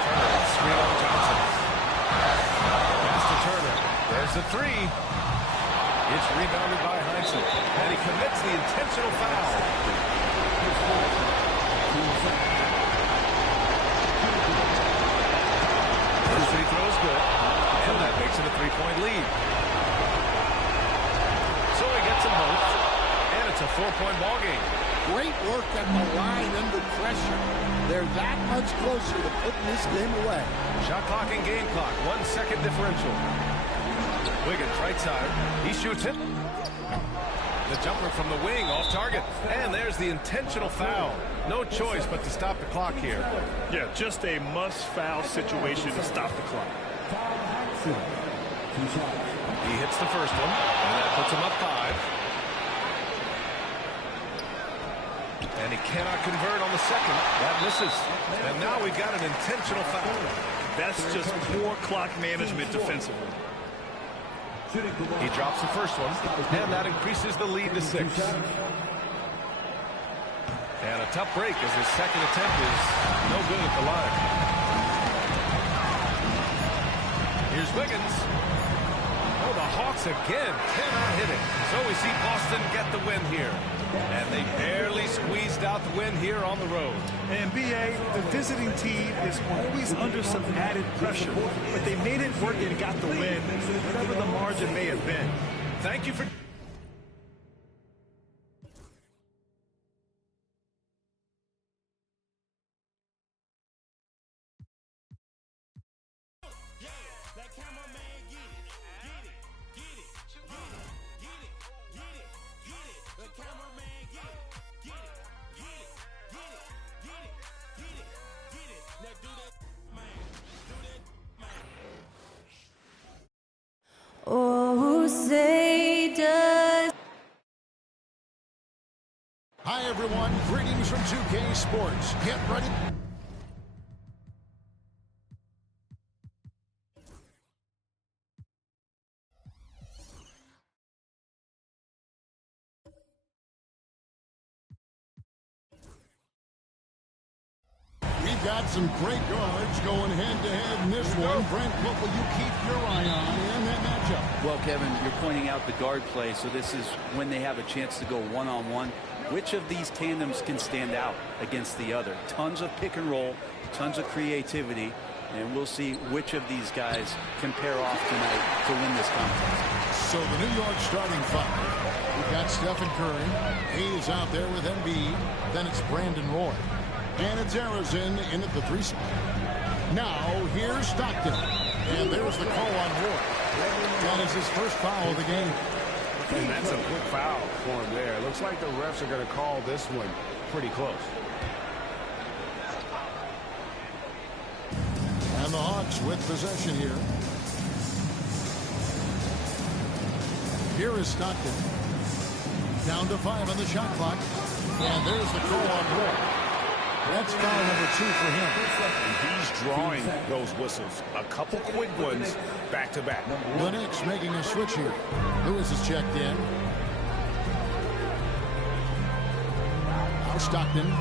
Turner, screen on Johnson. Pass to Turner. There's the three. It's rebounded by Heinsohn. And he commits the intentional foul. First free throw is good. And that makes it a three-point lead. So he gets them both. And it's a 4-point ball game. Great work at the line under pressure. They're that much closer to putting this game away. Shot clock and game clock. 1 second differential. Wiggins right side. He shoots it. The jumper from the wing off target. And there's the intentional foul. No choice but to stop the clock here. Yeah, just a must-foul situation to stop the clock. He hits the first one, and that puts him up 5. And he cannot convert on the second. That misses. And now we've got an intentional foul. That's just poor clock management defensively. He drops the first one, and that increases the lead to 6. And a tough break as his second attempt is no good at the line. Here's Wiggins. Oh, the Hawks again cannot hit it. So we see Boston get the win here. And they barely squeezed out the win here on the road. And B.A., the visiting team is always under some added pressure. But they made it work and got the win, whatever the margin may have been. Thank you for... Oh, say does. Hi, everyone. Greetings from 2K Sports. Get ready. We've got some great guards going head-to-head in this one. Brent, what will you keep your eye on in that matchup? Well, Kevin, you're pointing out the guard play, so this is when they have a chance to go one-on-one. Which of these tandems can stand out against the other? Tons of pick and roll, tons of creativity, and we'll see which of these guys can pair off tonight to win this contest. So the New York starting five. We've got Stephen Curry. He's out there with Embiid. Then it's Brandon Roy. And it's Arizin in at the 3 spot. Now, here's Stockton. And there's the call on Roy. That is his first foul of the game. And that's a quick foul for him there. Looks like the refs are going to call this one pretty close. And the Hawks with possession here. Here is Stockton. Down to 5 on the shot clock. And there's the call on Roy. That's foul number 2 for him. He's drawing those whistles. A couple quick ones back-to-back. The Knicks making a switch here. Lewis is checked in. Now Stockton. The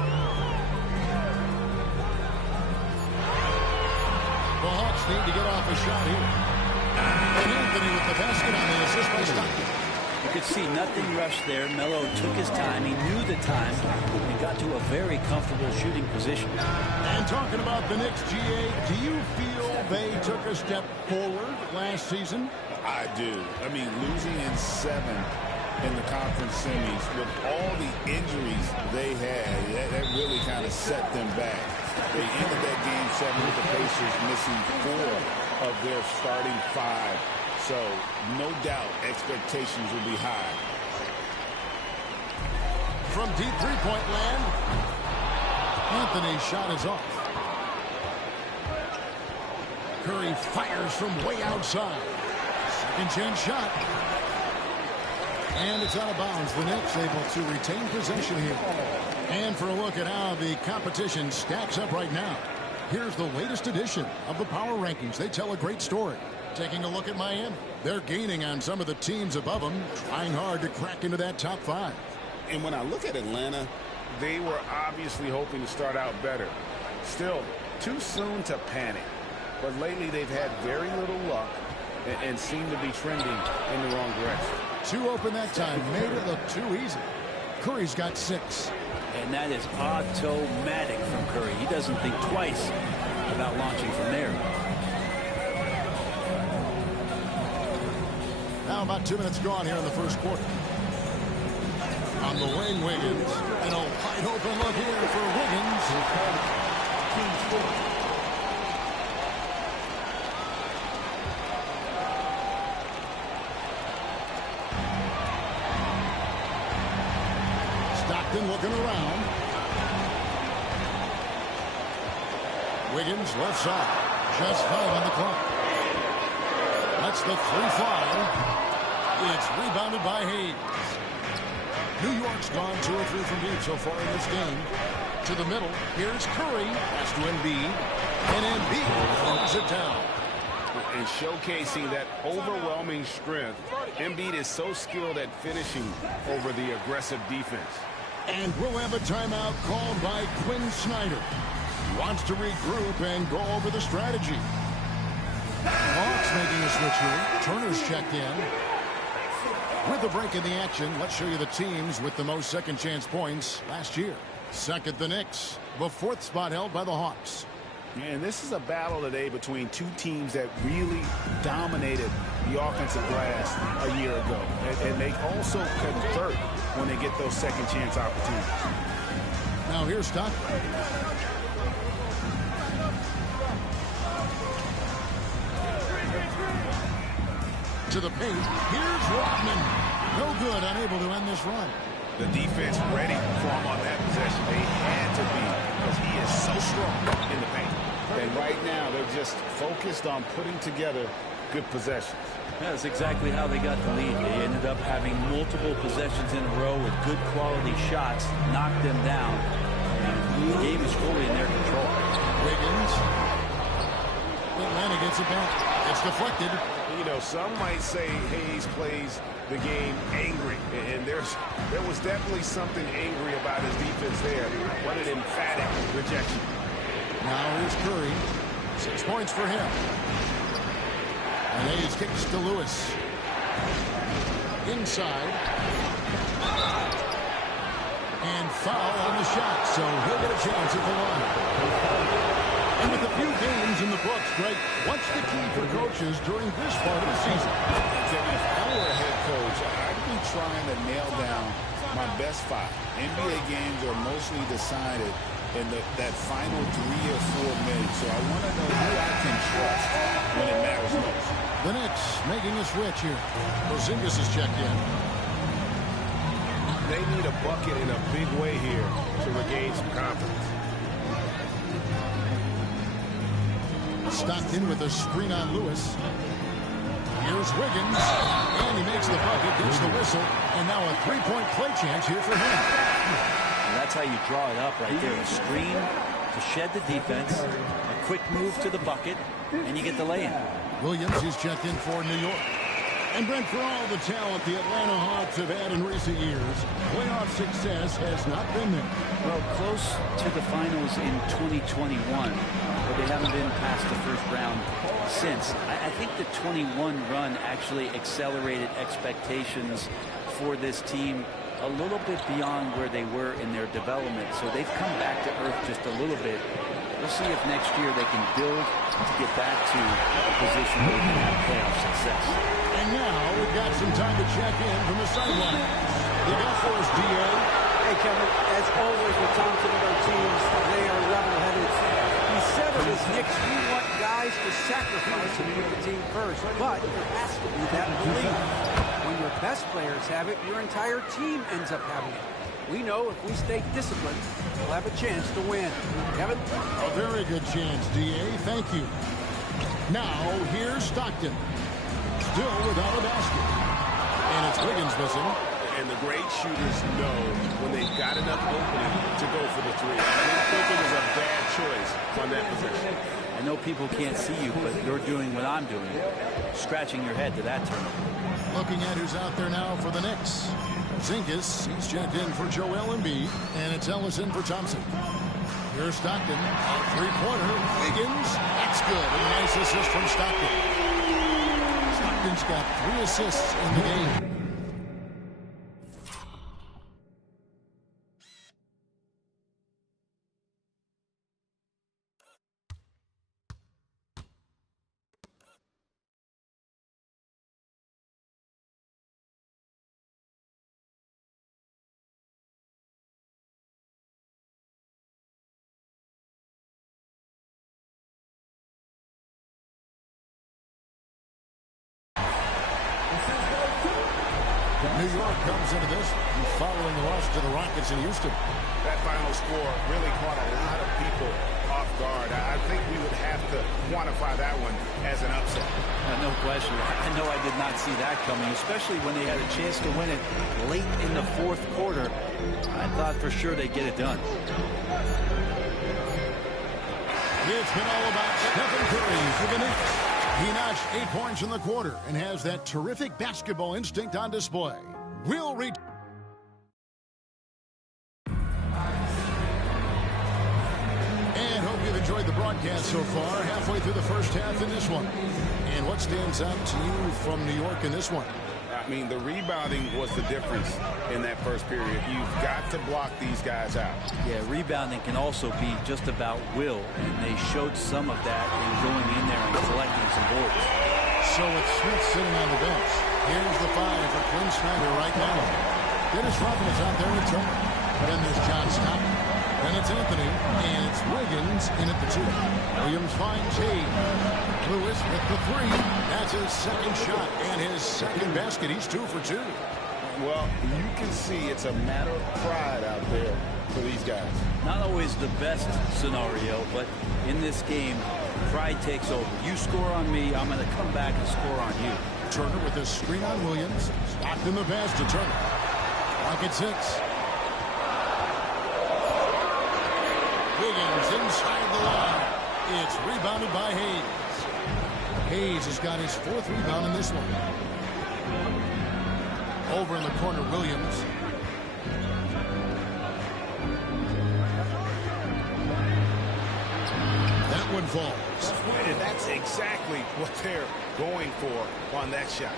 Hawks need to get off a shot here. And Anthony with the basket on the assist by Stockton. You could see nothing rushed there. Melo took his time. He knew the time and got to a very comfortable shooting position. And talking about the Knicks, GA, do you feel they took a step forward last season? I do. I mean, losing in 7 in the conference semis with all the injuries they had, that really kind of set them back. They ended that game 7 with the Pacers missing 4 of their starting 5. So, no doubt, expectations will be high. From deep three-point land, Anthony's shot is off. Curry fires from way outside. Second chance shot. And it's out of bounds. The Knicks able to retain possession here. And for a look at how the competition stacks up right now, here's the latest edition of the Power Rankings. They tell a great story. Taking a look at Miami. They're gaining on some of the teams above them, trying hard to crack into that top 5. And when I look at Atlanta, they were obviously hoping to start out better. Still, too soon to panic. But lately they've had very little luck and seem to be trending in the wrong direction. Too open that time, made it look too easy. Curry's got 6. And that is automatic from Curry. He doesn't think twice about launching from there. Now about 2 minutes gone here in the first quarter. On the wing, Wiggins. And a wide open look here for Wiggins. Stockton looking around. Wiggins left side. Just 5 on the clock. That's the 3 fly. It's rebounded by Hayes. New York's gone 2 or 3 from deep so far in this game. To the middle. Here's Curry. Pass to Embiid. And Embiid throws it down. And showcasing that overwhelming strength, Embiid is so skilled at finishing over the aggressive defense. And we'll have a timeout called by Quinn Snyder. He wants to regroup and go over the strategy. Hawks making a switch here. Turner's checked in. With a break in the action, let's show you the teams with the most second chance points last year. Second, the Knicks. The 4th spot held by the Hawks. And this is a battle today between 2 teams that really dominated the offensive glass a year ago. And they also convert when they get those second chance opportunities. Now here's Stockton. To the paint. Here's Rodman. No good, unable to end this run. The defense ready for him on that possession. They had to be, because he is so strong in the paint. And right now, they're just focused on putting together good possessions. That's exactly how they got the lead. They ended up having multiple possessions in a row with good quality shots, knocked them down. And the game is fully in their control. Wiggins. Atlanta gets it back. It's deflected. You know, some might say Hayes plays the game angry, and there was definitely something angry about his defense there. What an emphatic rejection. Now here's Curry. 6 points for him. And Hayes kicks to Lewis. Inside. And foul on the shot, so he'll get a chance at the line. And with a few games in the books, Greg, what's the key for coaches during this part of the season? If I were a head coach, I'd be trying to nail down my best 5. NBA games are mostly decided in that final 3 or 4 minutes, so I want to know who I can trust when it matters most. The Knicks making a switch here. Porzingis is checked in. They need a bucket in a big way here to regain some confidence. Stockton with a screen on Lewis. Here's Wiggins. And he makes the bucket, gets the whistle. And now a 3-point play chance here for him. And that's how you draw it up right there. A screen to shed the defense. A quick move to the bucket. And you get the lay-in. Williams is checked in for New York. And Brent, for all the talent the Atlanta Hawks have had in recent years, playoff success has not been there. Well, close to the finals in 2021, but they haven't been past the first round since. I think the 21 run actually accelerated expectations for this team a little bit beyond where they were in their development. So they've come back to earth just a little bit. We'll see if next year they can build to get back to a position where they can have playoff success. And now we've got some time to check in from the sideline. Look out for us, D.A. Hey, Kevin, as always with Thompson and our teams, they are level-headed. He said of his Knicks, we want guys to sacrifice and put the team first, but there has to be that belief. When your best players have it, your entire team ends up having it. We know if we stay disciplined, we'll have a chance to win. Kevin? A very good chance, D.A. Thank you. Now, here's Stockton. Still without a basket. And it's Wiggins missing. And the great shooters know when they've got enough opening to go for the three. I didn't think it was a bad choice on that possession. I know people can't see you, but you're doing what I'm doing. Scratching your head to that turnover. Looking at who's out there now for the Knicks. Zinkas, he's checked in for Joel Embiid, and it's Ellison for Thompson. Here's Stockton, a three-pointer. Wiggins, that's good. A nice assist from Stockton. Stockton's got 3 assists in the game. New York comes into this following the loss to the Rockets in Houston. That final score really caught a lot of people off guard. I think we would have to quantify that one as an upset. No question. I know I did not see that coming, especially when they had a chance to win it late in the fourth quarter. I thought for sure they'd get it done. It's been all about Stephen Curry for the Knicks. He notched 8 points in the quarter and has that terrific basketball instinct on display. We'll read. And hope you've enjoyed the broadcast so far. Halfway through the first half in this one. And what stands out to you from New York in this one? I mean, the rebounding was the difference in that first period. You've got to block these guys out. Yeah, rebounding can also be just about will, and they showed some of that in going in there and collecting some boards. So it's Smith sitting on the bench. Here's the 5 for Quinn Snyder right now. Dennis Rodman is out there returning. Then there's John Scott. Then it's Anthony, and it's Wiggins in at the 2. Williams finds Hayes. Lewis with the 3. That's his second shot and his second basket. He's 2 for 2. Well, you can see it's a matter of pride out there for these guys. Not always the best scenario, but in this game, pride takes over. You score on me, I'm going to come back and score on you. Turner with a screen on Williams. Stockton the pass to Turner. Rocket 6. Wiggins inside the line. It's rebounded by Hayes. Hayes has got his 4th rebound in this one. Over in the corner, Williams. That one falls. And that's exactly what they're going for on that shot.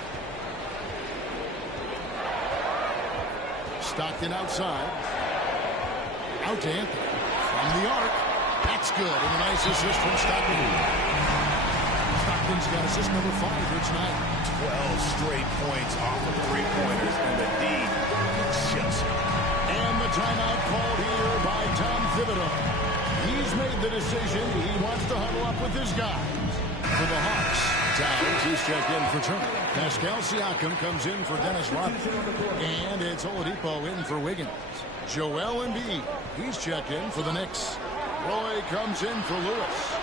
Stockton outside. Out to Anthony. From the arc. That's good. And a nice assist from Stockton. Stockton's got assist number 5 here tonight. 12 straight points off of 3-pointers, and the D just. And the timeout called here by Tom Thibodeau. He's made the decision. He wants to huddle up with his guys. For the Hawks, Towns, he's checked in for Turner. Pascal Siakam comes in for Dennis Rodman. And it's Oladipo in for Wiggins. Joel Embiid, he's checked in for the Knicks. Roy comes in for Lewis.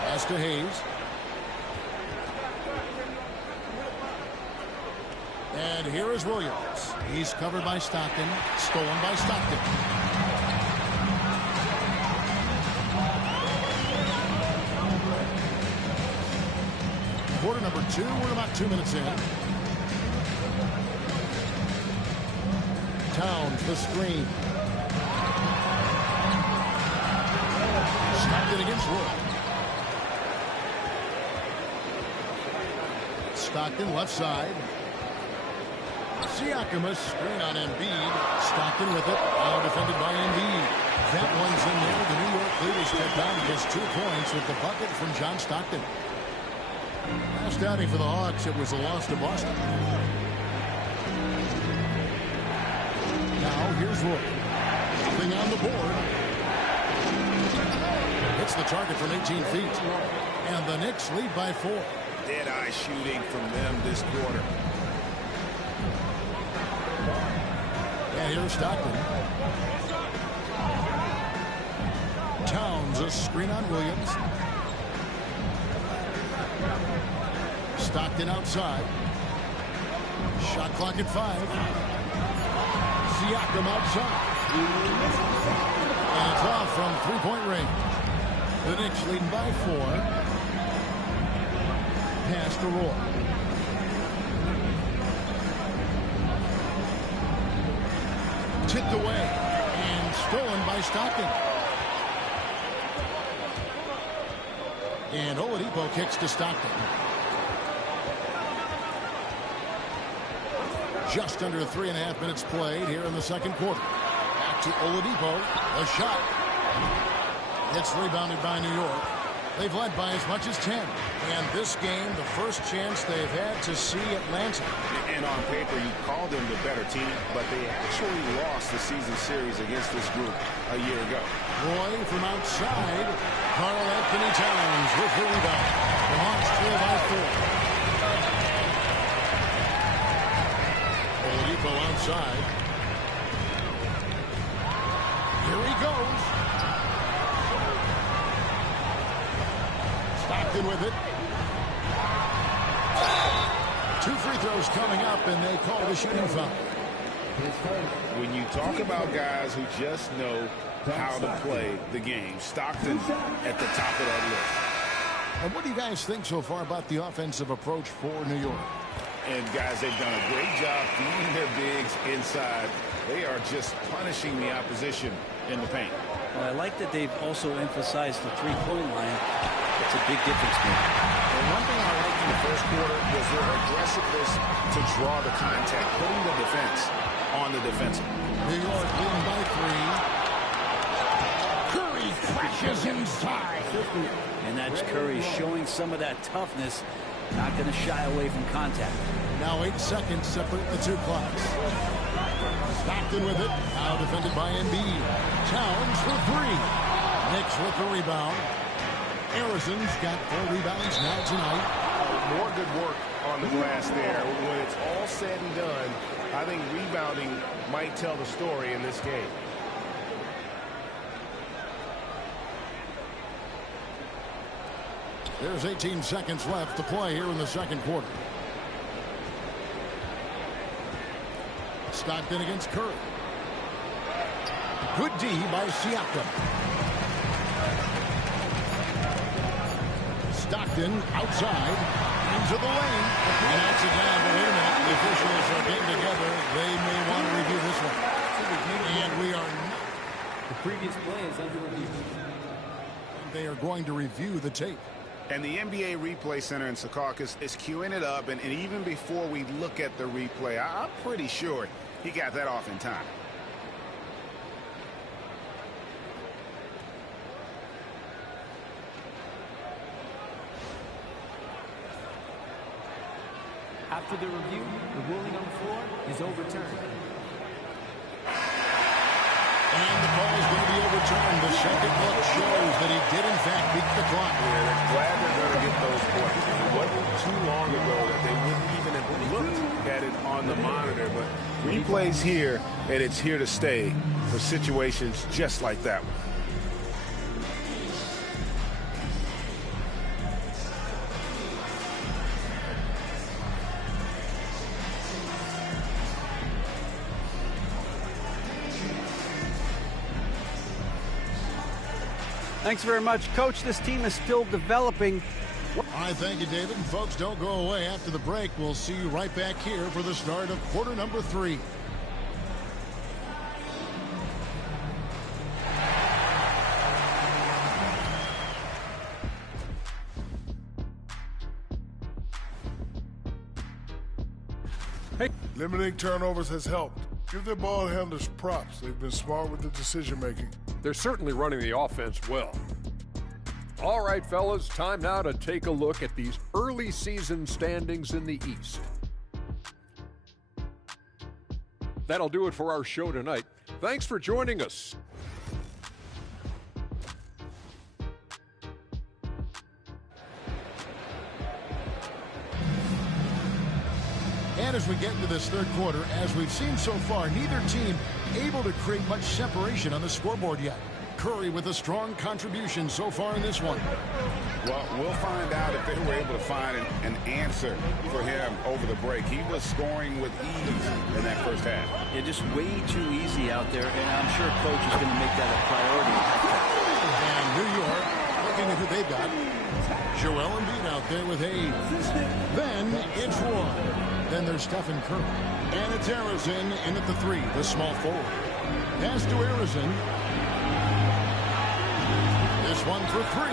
Pass to Hayes. And here is Williams. He's covered by Stockton. Stolen by Stockton. Quarter number 2. We're about 2 minutes in. Towns, the screen. Stockton against Roy. Stockton left side. Siakam, a screen on Embiid. Stockton with it. Now defended by Embiid. That one's in there. The New York leaders get down to just 2 points with the bucket from John Stockton. Last outing for the Hawks, it was a loss to Boston. Now here's Roy. Nothing on the board. Hits the target from 18 feet. And the Knicks lead by 4. Dead-eye shooting from them this quarter. And here's Stockton. Towns, a screen on Williams. Stockton outside. Shot clock at 5. Siakam outside. And it's off from 3-point range. The Knicks leading by 4. Pass to Roy. Tipped away and stolen by Stockton. And Oladipo kicks to Stockton. Just under 3.5 minutes played here in the second quarter. Back to Oladipo. A shot. It's rebounded by New York. They've led by as much as 10. And this game, the first chance they've had to see Atlanta. And on paper, you called them the better team, but they actually lost the season series against this group a year ago. Roy from outside. Karl Anthony Towns with the rebound. The Hawks trail by 4. Oladipo outside. Here he goes. Stockton with it. 2 free throws coming up, and they call the shooting foul. When you talk about guys who just know how to play the game, Stockton at the top of that list. And what do you guys think so far about the offensive approach for New York? And guys, they've done a great job feeding their bigs inside. They are just punishing the opposition in the paint. Well, I like that they've also emphasized the three-point line. It's a big difference maker. And one thing I liked in the first quarter was their aggressiveness to draw the contact, putting the defense on the defensive. New York leading by 3. Curry crashes inside. And that's Curry showing some of that toughness, not going to shy away from contact. Now 8 seconds separate the 2 clocks. Stockton with it. Now defended by Embiid. Towns for 3. Knicks with the rebound. Harrison's got 4 rebounds now tonight. More good work on the glass there. When it's all said and done, I think rebounding might tell the story in this game. There's 18 seconds left to play here in the second quarter. Stockton against Curry. Good D by Siakam. Stockton outside into the lane. And that's it down. But wait a minute. The officials are getting together. They may want to review this one. And we are not. The previous play is under review. They are going to review the tape. And the NBA Replay Center in Secaucus is queuing it up. And even before we look at the replay, I'm pretty sure he got that off in time. After the review, the ruling on the floor is overturned. And the call is going to be overturned. The second look shows that he did, in fact, beat the clock. Yeah, they're glad they're going to get those points. It wasn't too long ago that they wouldn't even have looked at it on the monitor. But replay's here, and it's here to stay for situations just like that one. Thanks very much, Coach. This team is still developing. All right, thank you, David. And folks, don't go away. After the break, we'll see you right back here for the start of quarter number 3. Limiting turnovers has helped. Give their ball handlers props. They've been smart with the decision-making. They're certainly running the offense well. All right, fellas, time now to take a look at these early season standings in the East. That'll do it for our show tonight. Thanks for joining us. And as we get into this third quarter, as we've seen so far, neither team able to create much separation on the scoreboard yet. Curry with a strong contribution so far in this one. Well, we'll find out if they were able to find an answer for him over the break. He was scoring with ease in that first half. Yeah, just way too easy out there, and I'm sure coach is going to make that a priority. And New York, looking at who they've got. Joel Embiid out there with Hayes. Then it's Roy. Then there's Stephen Curry. And it's Arizin in at the 3, the small forward. Pass to Arizin. This one for 3.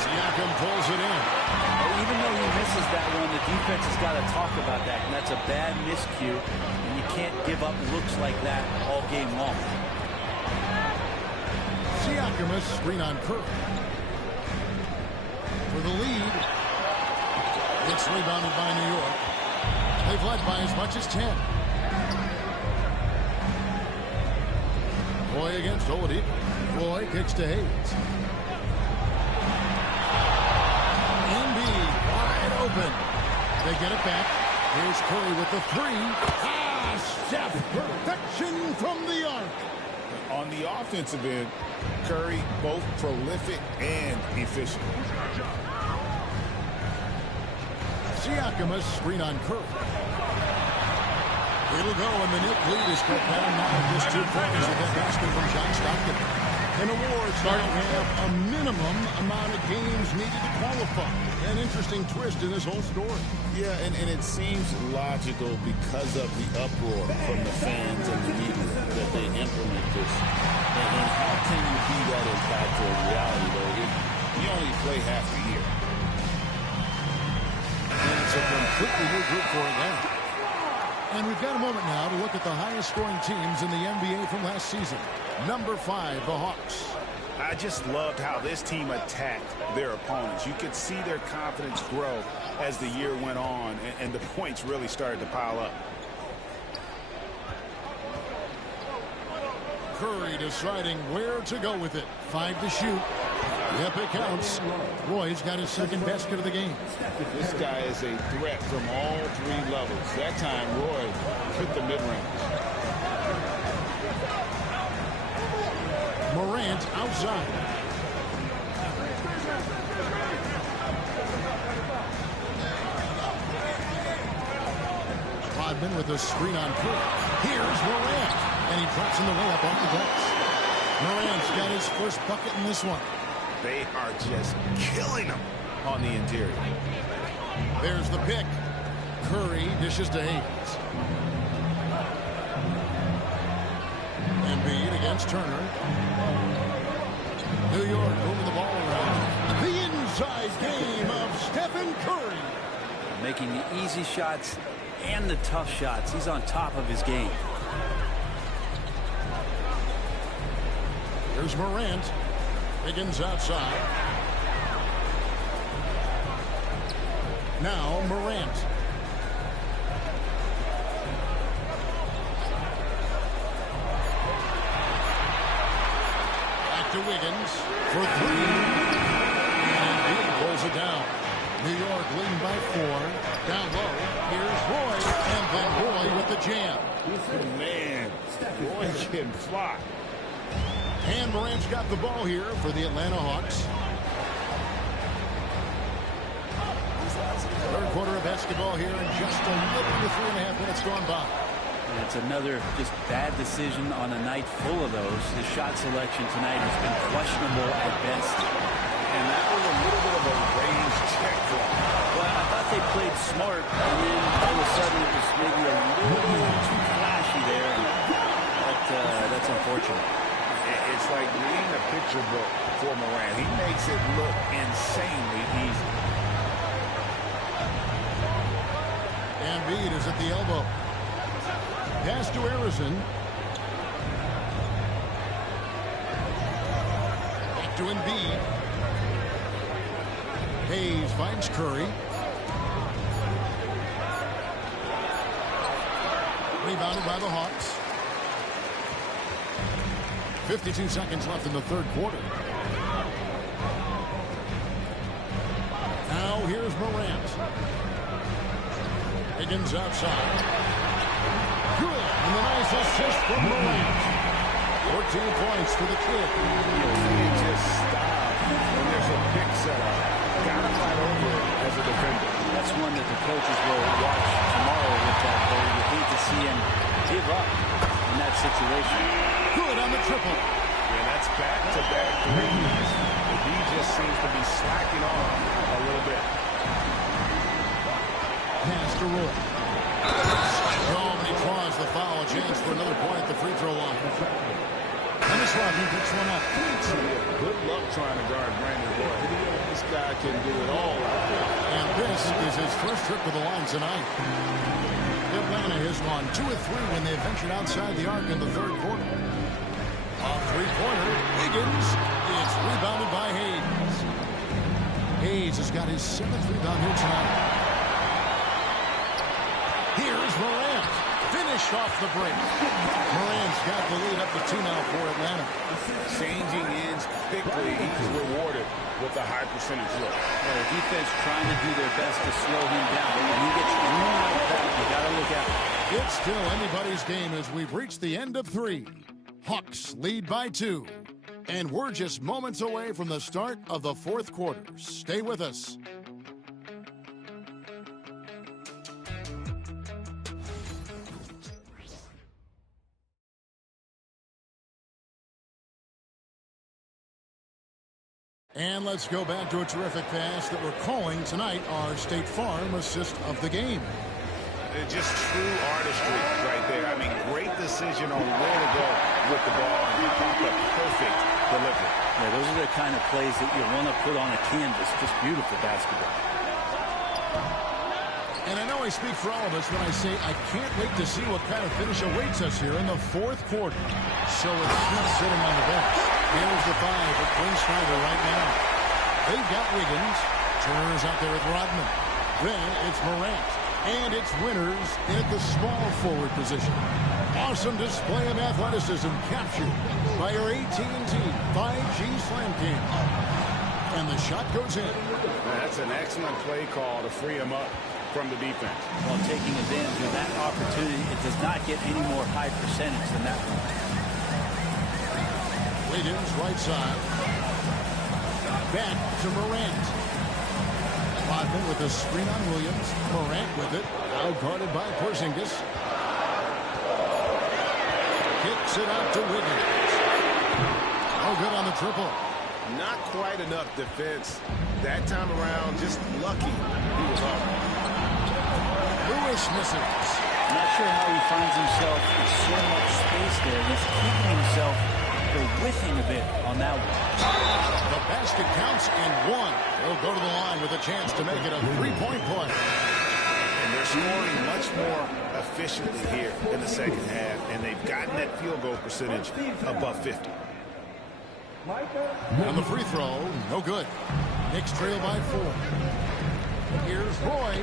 Siakam pulls it in. Oh, even though he misses that one, the defense has got to talk about that. And that's a bad miscue. And you can't give up looks like that all game long. Siakam a screen on Curry. For the lead. It's rebounded by New York. They've led by as much as 10. Roy against Oladipo. Roy kicks to Hayes. Embiid wide open. They get it back. Here's Curry with the 3. Steph, perfection from the arc. On the offensive end, Curry both prolific and efficient. Siakam a screen on Curry. It'll go, and the Knicks lead is cut down now. Just 2 points with that basket from John Stockton. And awards now have a minimum amount of games needed to qualify. An interesting twist in this whole story. Yeah, and it seems logical because of the uproar from the fans and the media that they implement this. And how can you be that impactful in reality, though, if you only play half the year? And it's a completely new group for them. And we've got a moment now to look at the highest scoring teams in the NBA from last season. Number 5, the Hawks. I just loved how this team attacked their opponents. You could see their confidence grow as the year went on, and the points really started to pile up. Curry deciding where to go with it. 5 to shoot. Yep, it counts. Roy's got his second basket of the game. This guy is a threat from all 3 levels. That time, Roy hit the mid-range. Morant outside. Rodman with a screen on Curry. Here's Morant. And he drops in the layup off the glass. Morant's got his first bucket in this one. They are just killing him on the interior. There's the pick. Curry dishes to Hayes. Embiid against Turner. New York moving the ball around. The inside game of Stephen Curry. Making the easy shots and the tough shots. He's on top of his game. Here's Morant. Higgins outside. Now Morant. Back to Wiggins for 3. And he pulls it down. New York leading by 4. Down low. Here's Roy. And then Roy with the jam. Man, Roy can fly. And Morant's got the ball here for the Atlanta Hawks. Third quarter of basketball here in just a little under 3.5 minutes gone by. And it's another just bad decision on a night full of those. The shot selection tonight has been questionable at best. And that was a little bit of a range check for him. Well, I thought they played smart, and then all of a sudden it was maybe a little too flashy there. And that's unfortunate. It's like reading a picture book for Morant. He makes it look insanely easy. And Embiid is at the elbow. Pass to Harrison. Back to Embiid. Hayes finds Curry. Rebounded by the Hawks. 52 seconds left in the third quarter. Now here's Morant. Higgins outside. Good. And the nice assist from Morant. 14 points for the kid. You can't just stop when there's a pick set up. Gotta fight over it as a defender. That's one that the coaches will watch tomorrow with that play. You hate to see him give up in that situation. Good on the triple. Yeah, that's back-to-back threes. He just seems to be slacking off a little bit. Pass to Roy. Oh, and he draws the foul. A chance for another point at the free throw line. Dennis Rodman picks one up. Good luck trying to guard Brandon Roy. This guy can do it all out there. And this is his first trip to the line tonight. Atlanta has gone 2 of 3 when they ventured outside the arc in the third quarter. Off three-pointer, Higgins. It's rebounded by Hayes. Hayes has got his 7th rebound here tonight. Here's Morant. Finished off the break. Morant's got the lead up to 2 now for Atlanta. Changing ends quickly. He's rewarded with a high percentage look. Well, the defense trying to do their best to slow him down. But when he gets room like that, you got to look out. It's still anybody's game as we've reached the end of 3. Hawks lead by 2. And we're just moments away from the start of the fourth quarter. Stay with us. And let's go back to a terrific pass that we're calling tonight our State Farm assist of the game. Just true artistry right there. I mean, great decision on where to go with the ball and the perfect delivery. Yeah, those are the kind of plays that you want to put on a canvas. Just beautiful basketball. And I know I speak for all of us when I say I can't wait to see what kind of finish awaits us here in the fourth quarter. So it's Smith sitting on the bench. Here's the 5 for Quinn Snyder right now. They've got Wiggins. Turner's out there with Rodman. Then it's Morant. And it's Winters at the small forward position. Awesome display of athleticism captured by our AT&T 5G Slam Cam. And the shot goes in. That's an excellent play call to free him up from the defense. While taking advantage of that opportunity, it does not get any more high percentage than that one. Wiggins right side. Back to Morant. Rodman with a screen on Williams. Morant with it. Now guarded by Porzingis. Kicks it out to Wiggins. Oh, good on the triple. Not quite enough defense. That time around, just lucky he was off. Lewis misses. Not sure how he finds himself in so much space there. He's keeping himself for whiffing a bit on that one. The basket counts and 1. He'll go to the line with a chance to make it a 3-point play. And they're scoring much more efficiently here in the second half, and they've gotten that field goal percentage above 50. On the free throw, no good. Knicks trail by 4. Here's Roy.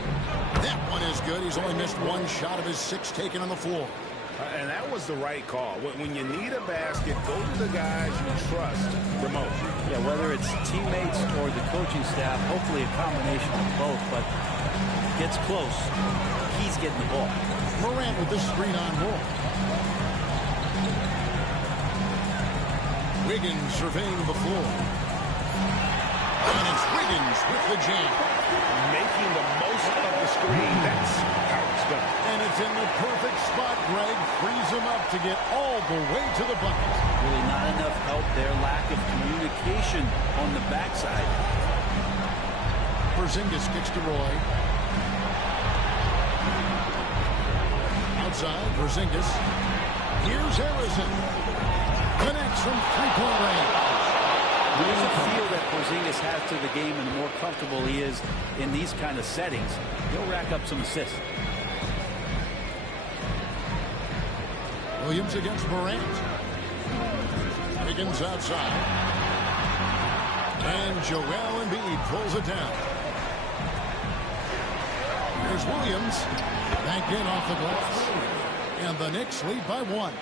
That one is good. He's only missed 1 shot of his 6 taken on the floor. And that was the right call. When you need a basket, go to the guys you trust the most. Yeah, whether it's teammates or the coaching staff, hopefully a combination of both, but gets close. He's getting the ball. Morant with the screen on Roy. Wiggins surveying the floor. And it's Wiggins with the jam. Making the most of the screen. That's how it's done. And it's in the perfect spot. Greg frees him up to get all the way to the bucket. Really not enough help there. Lack of communication on the backside. Porzingis kicks to Roy. Outside, Porzingis. Here's Harrison. Connects from three-point range. There's a feel that Porzingis has to the game, and the more comfortable he is in these kind of settings, he'll rack up some assists. Williams against Morant. Wiggins outside. And Joel Embiid pulls it down. There's Williams. Back in off the glass. And the Knicks lead by 1.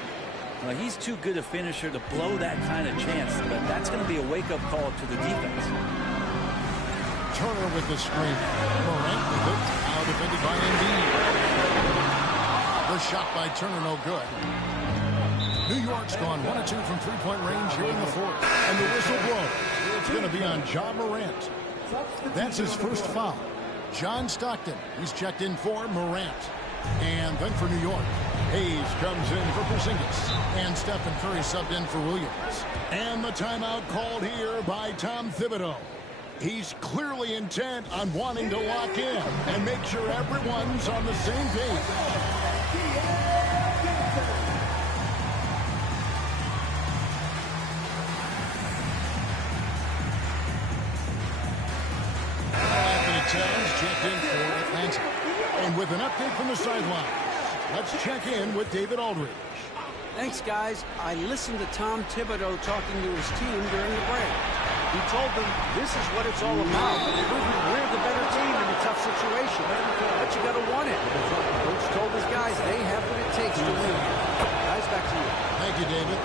Well, he's too good a finisher to blow that kind of chance, but that's going to be a wake-up call to the defense. Turner with the screen. Morant with it. Now defended by Embiid. The shot by Turner no good. New York's gone 1 of 2 from three-point range here in the fourth. And the whistle blows. It's going to be on Ja Morant. That's his first foul. John Stockton. He's checked in for Morant. And then for New York, Hayes comes in for Porzingis. And Stephen Curry subbed in for Williams. And the timeout called here by Tom Thibodeau. He's clearly intent on wanting to lock in and make sure everyone's on the same page. Towns checked in for Atlanta. And with an update from the sideline, let's check in with David Aldridge. Thanks, guys. I listened to Tom Thibodeau talking to his team during the break. He told them this is what it's all about. We're the better team in a tough situation, but you got to want it. Coach told his guys they have what it takes to win. Guys, back to you. Thank you, David.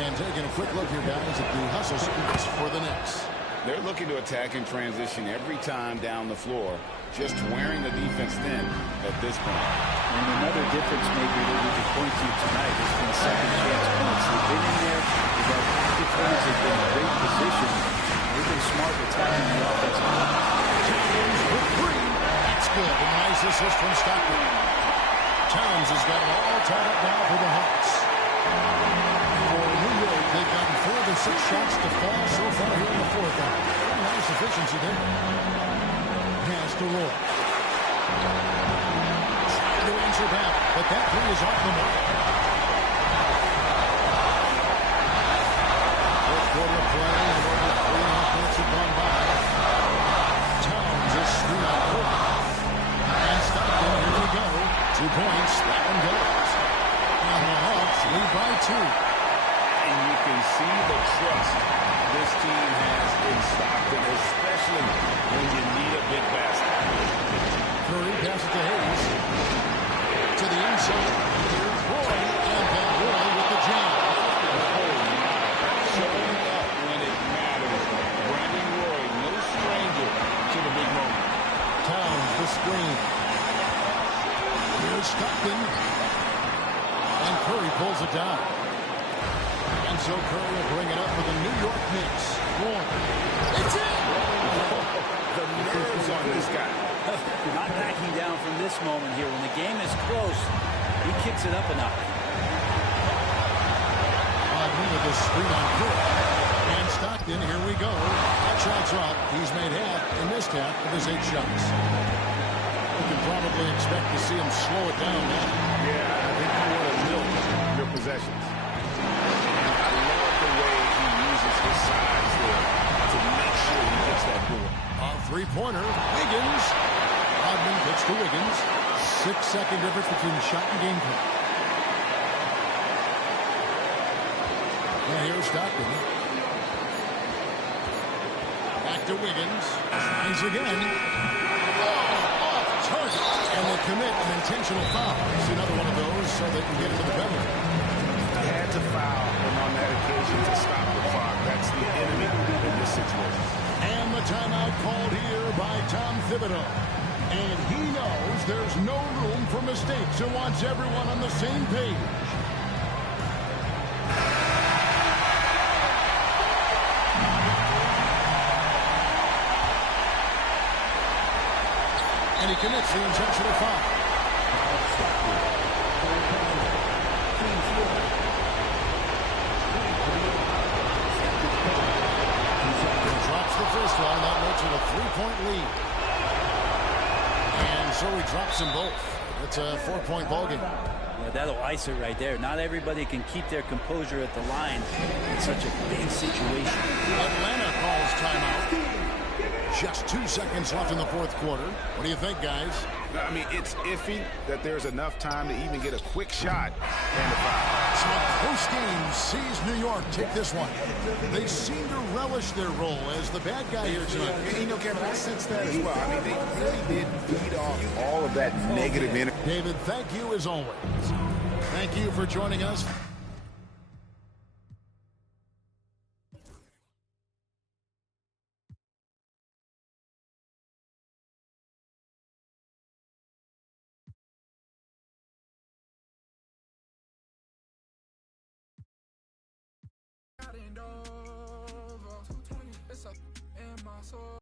And taking a quick look here, guys, at the hustle sequence for the Knicks. They're looking to attack in transition every time down the floor, just wearing the defense thin at this point. And another difference maker that we could point to tonight has been second chance points. They've been in there, they've got defense, they've been in great position. They've been smart attacking the offensive line. Towns with 3. That's good. A nice assist from Stockton. Towns has got it all tied up now for the Hawks. For New York, they've gotten 4 of the 6 shots to fall so far here in the fourth. Pretty nice efficiency there. Pass to Roy. Trying to answer back, but that 3 is off the mark. Fourth quarter of play, and over 3.5 minutes have gone by. Towns is screwed on court. And Stockton, here we go. 2 points, that one goes. And the Hawks lead by 2. And you can see the trust this team has in Stockton, especially when you need a big basket. Curry passes to Hayes. To the inside. Here's Roy. And then Roy with the jam. Showing up when it matters. Brandon Roy, no stranger to the big moment. Towns, the screen. Here's Stockton. And Curry pulls it down. And so Curry will bring it up for the New York Knicks. It's in! The nerves on this guy. Not backing down from this moment here. When the game is close, he kicks it up a notch. With the screen on Curry. And Stockton, here we go. That shot's up. He's made half and missed half of his 8 shots. You can probably expect to see him slow it down now. Yeah, I think you want to milk your possessions. I love the way he uses his size there to make sure he gets that ball. A 3-pointer. Wiggins. Rodman gets to Wiggins. 6-second difference between shot and game clock. And here's Stockton. Back to Wiggins. Tries again. Oh, off target. And they commit an intentional foul. It's another one of those so they can get into the penalty. Had to foul him on that occasion to stop the clock. That's the enemy in this situation. And the timeout called here by Tom Thibodeau. And he knows there's no room for mistakes and wants everyone on the same page. And he commits the intentional foul. He drops the first one. That makes it a 3-point lead. And so he drops them both. It's a 4-point ballgame. Yeah, that'll ice it right there. Not everybody can keep their composure at the line in such a big situation. Atlanta calls timeout. Just 2 seconds left in the fourth quarter. What do you think, guys? I mean, it's iffy that there's enough time to even get a quick shot and the foul. Smith post-game sees New York take this one. They seem to relish their role as the bad guy here tonight. And, you know, Kevin, I sense that as well. I mean, they really did feed off all of that negative energy. David, thank you as always. Thank you for joining us. It's up in my soul.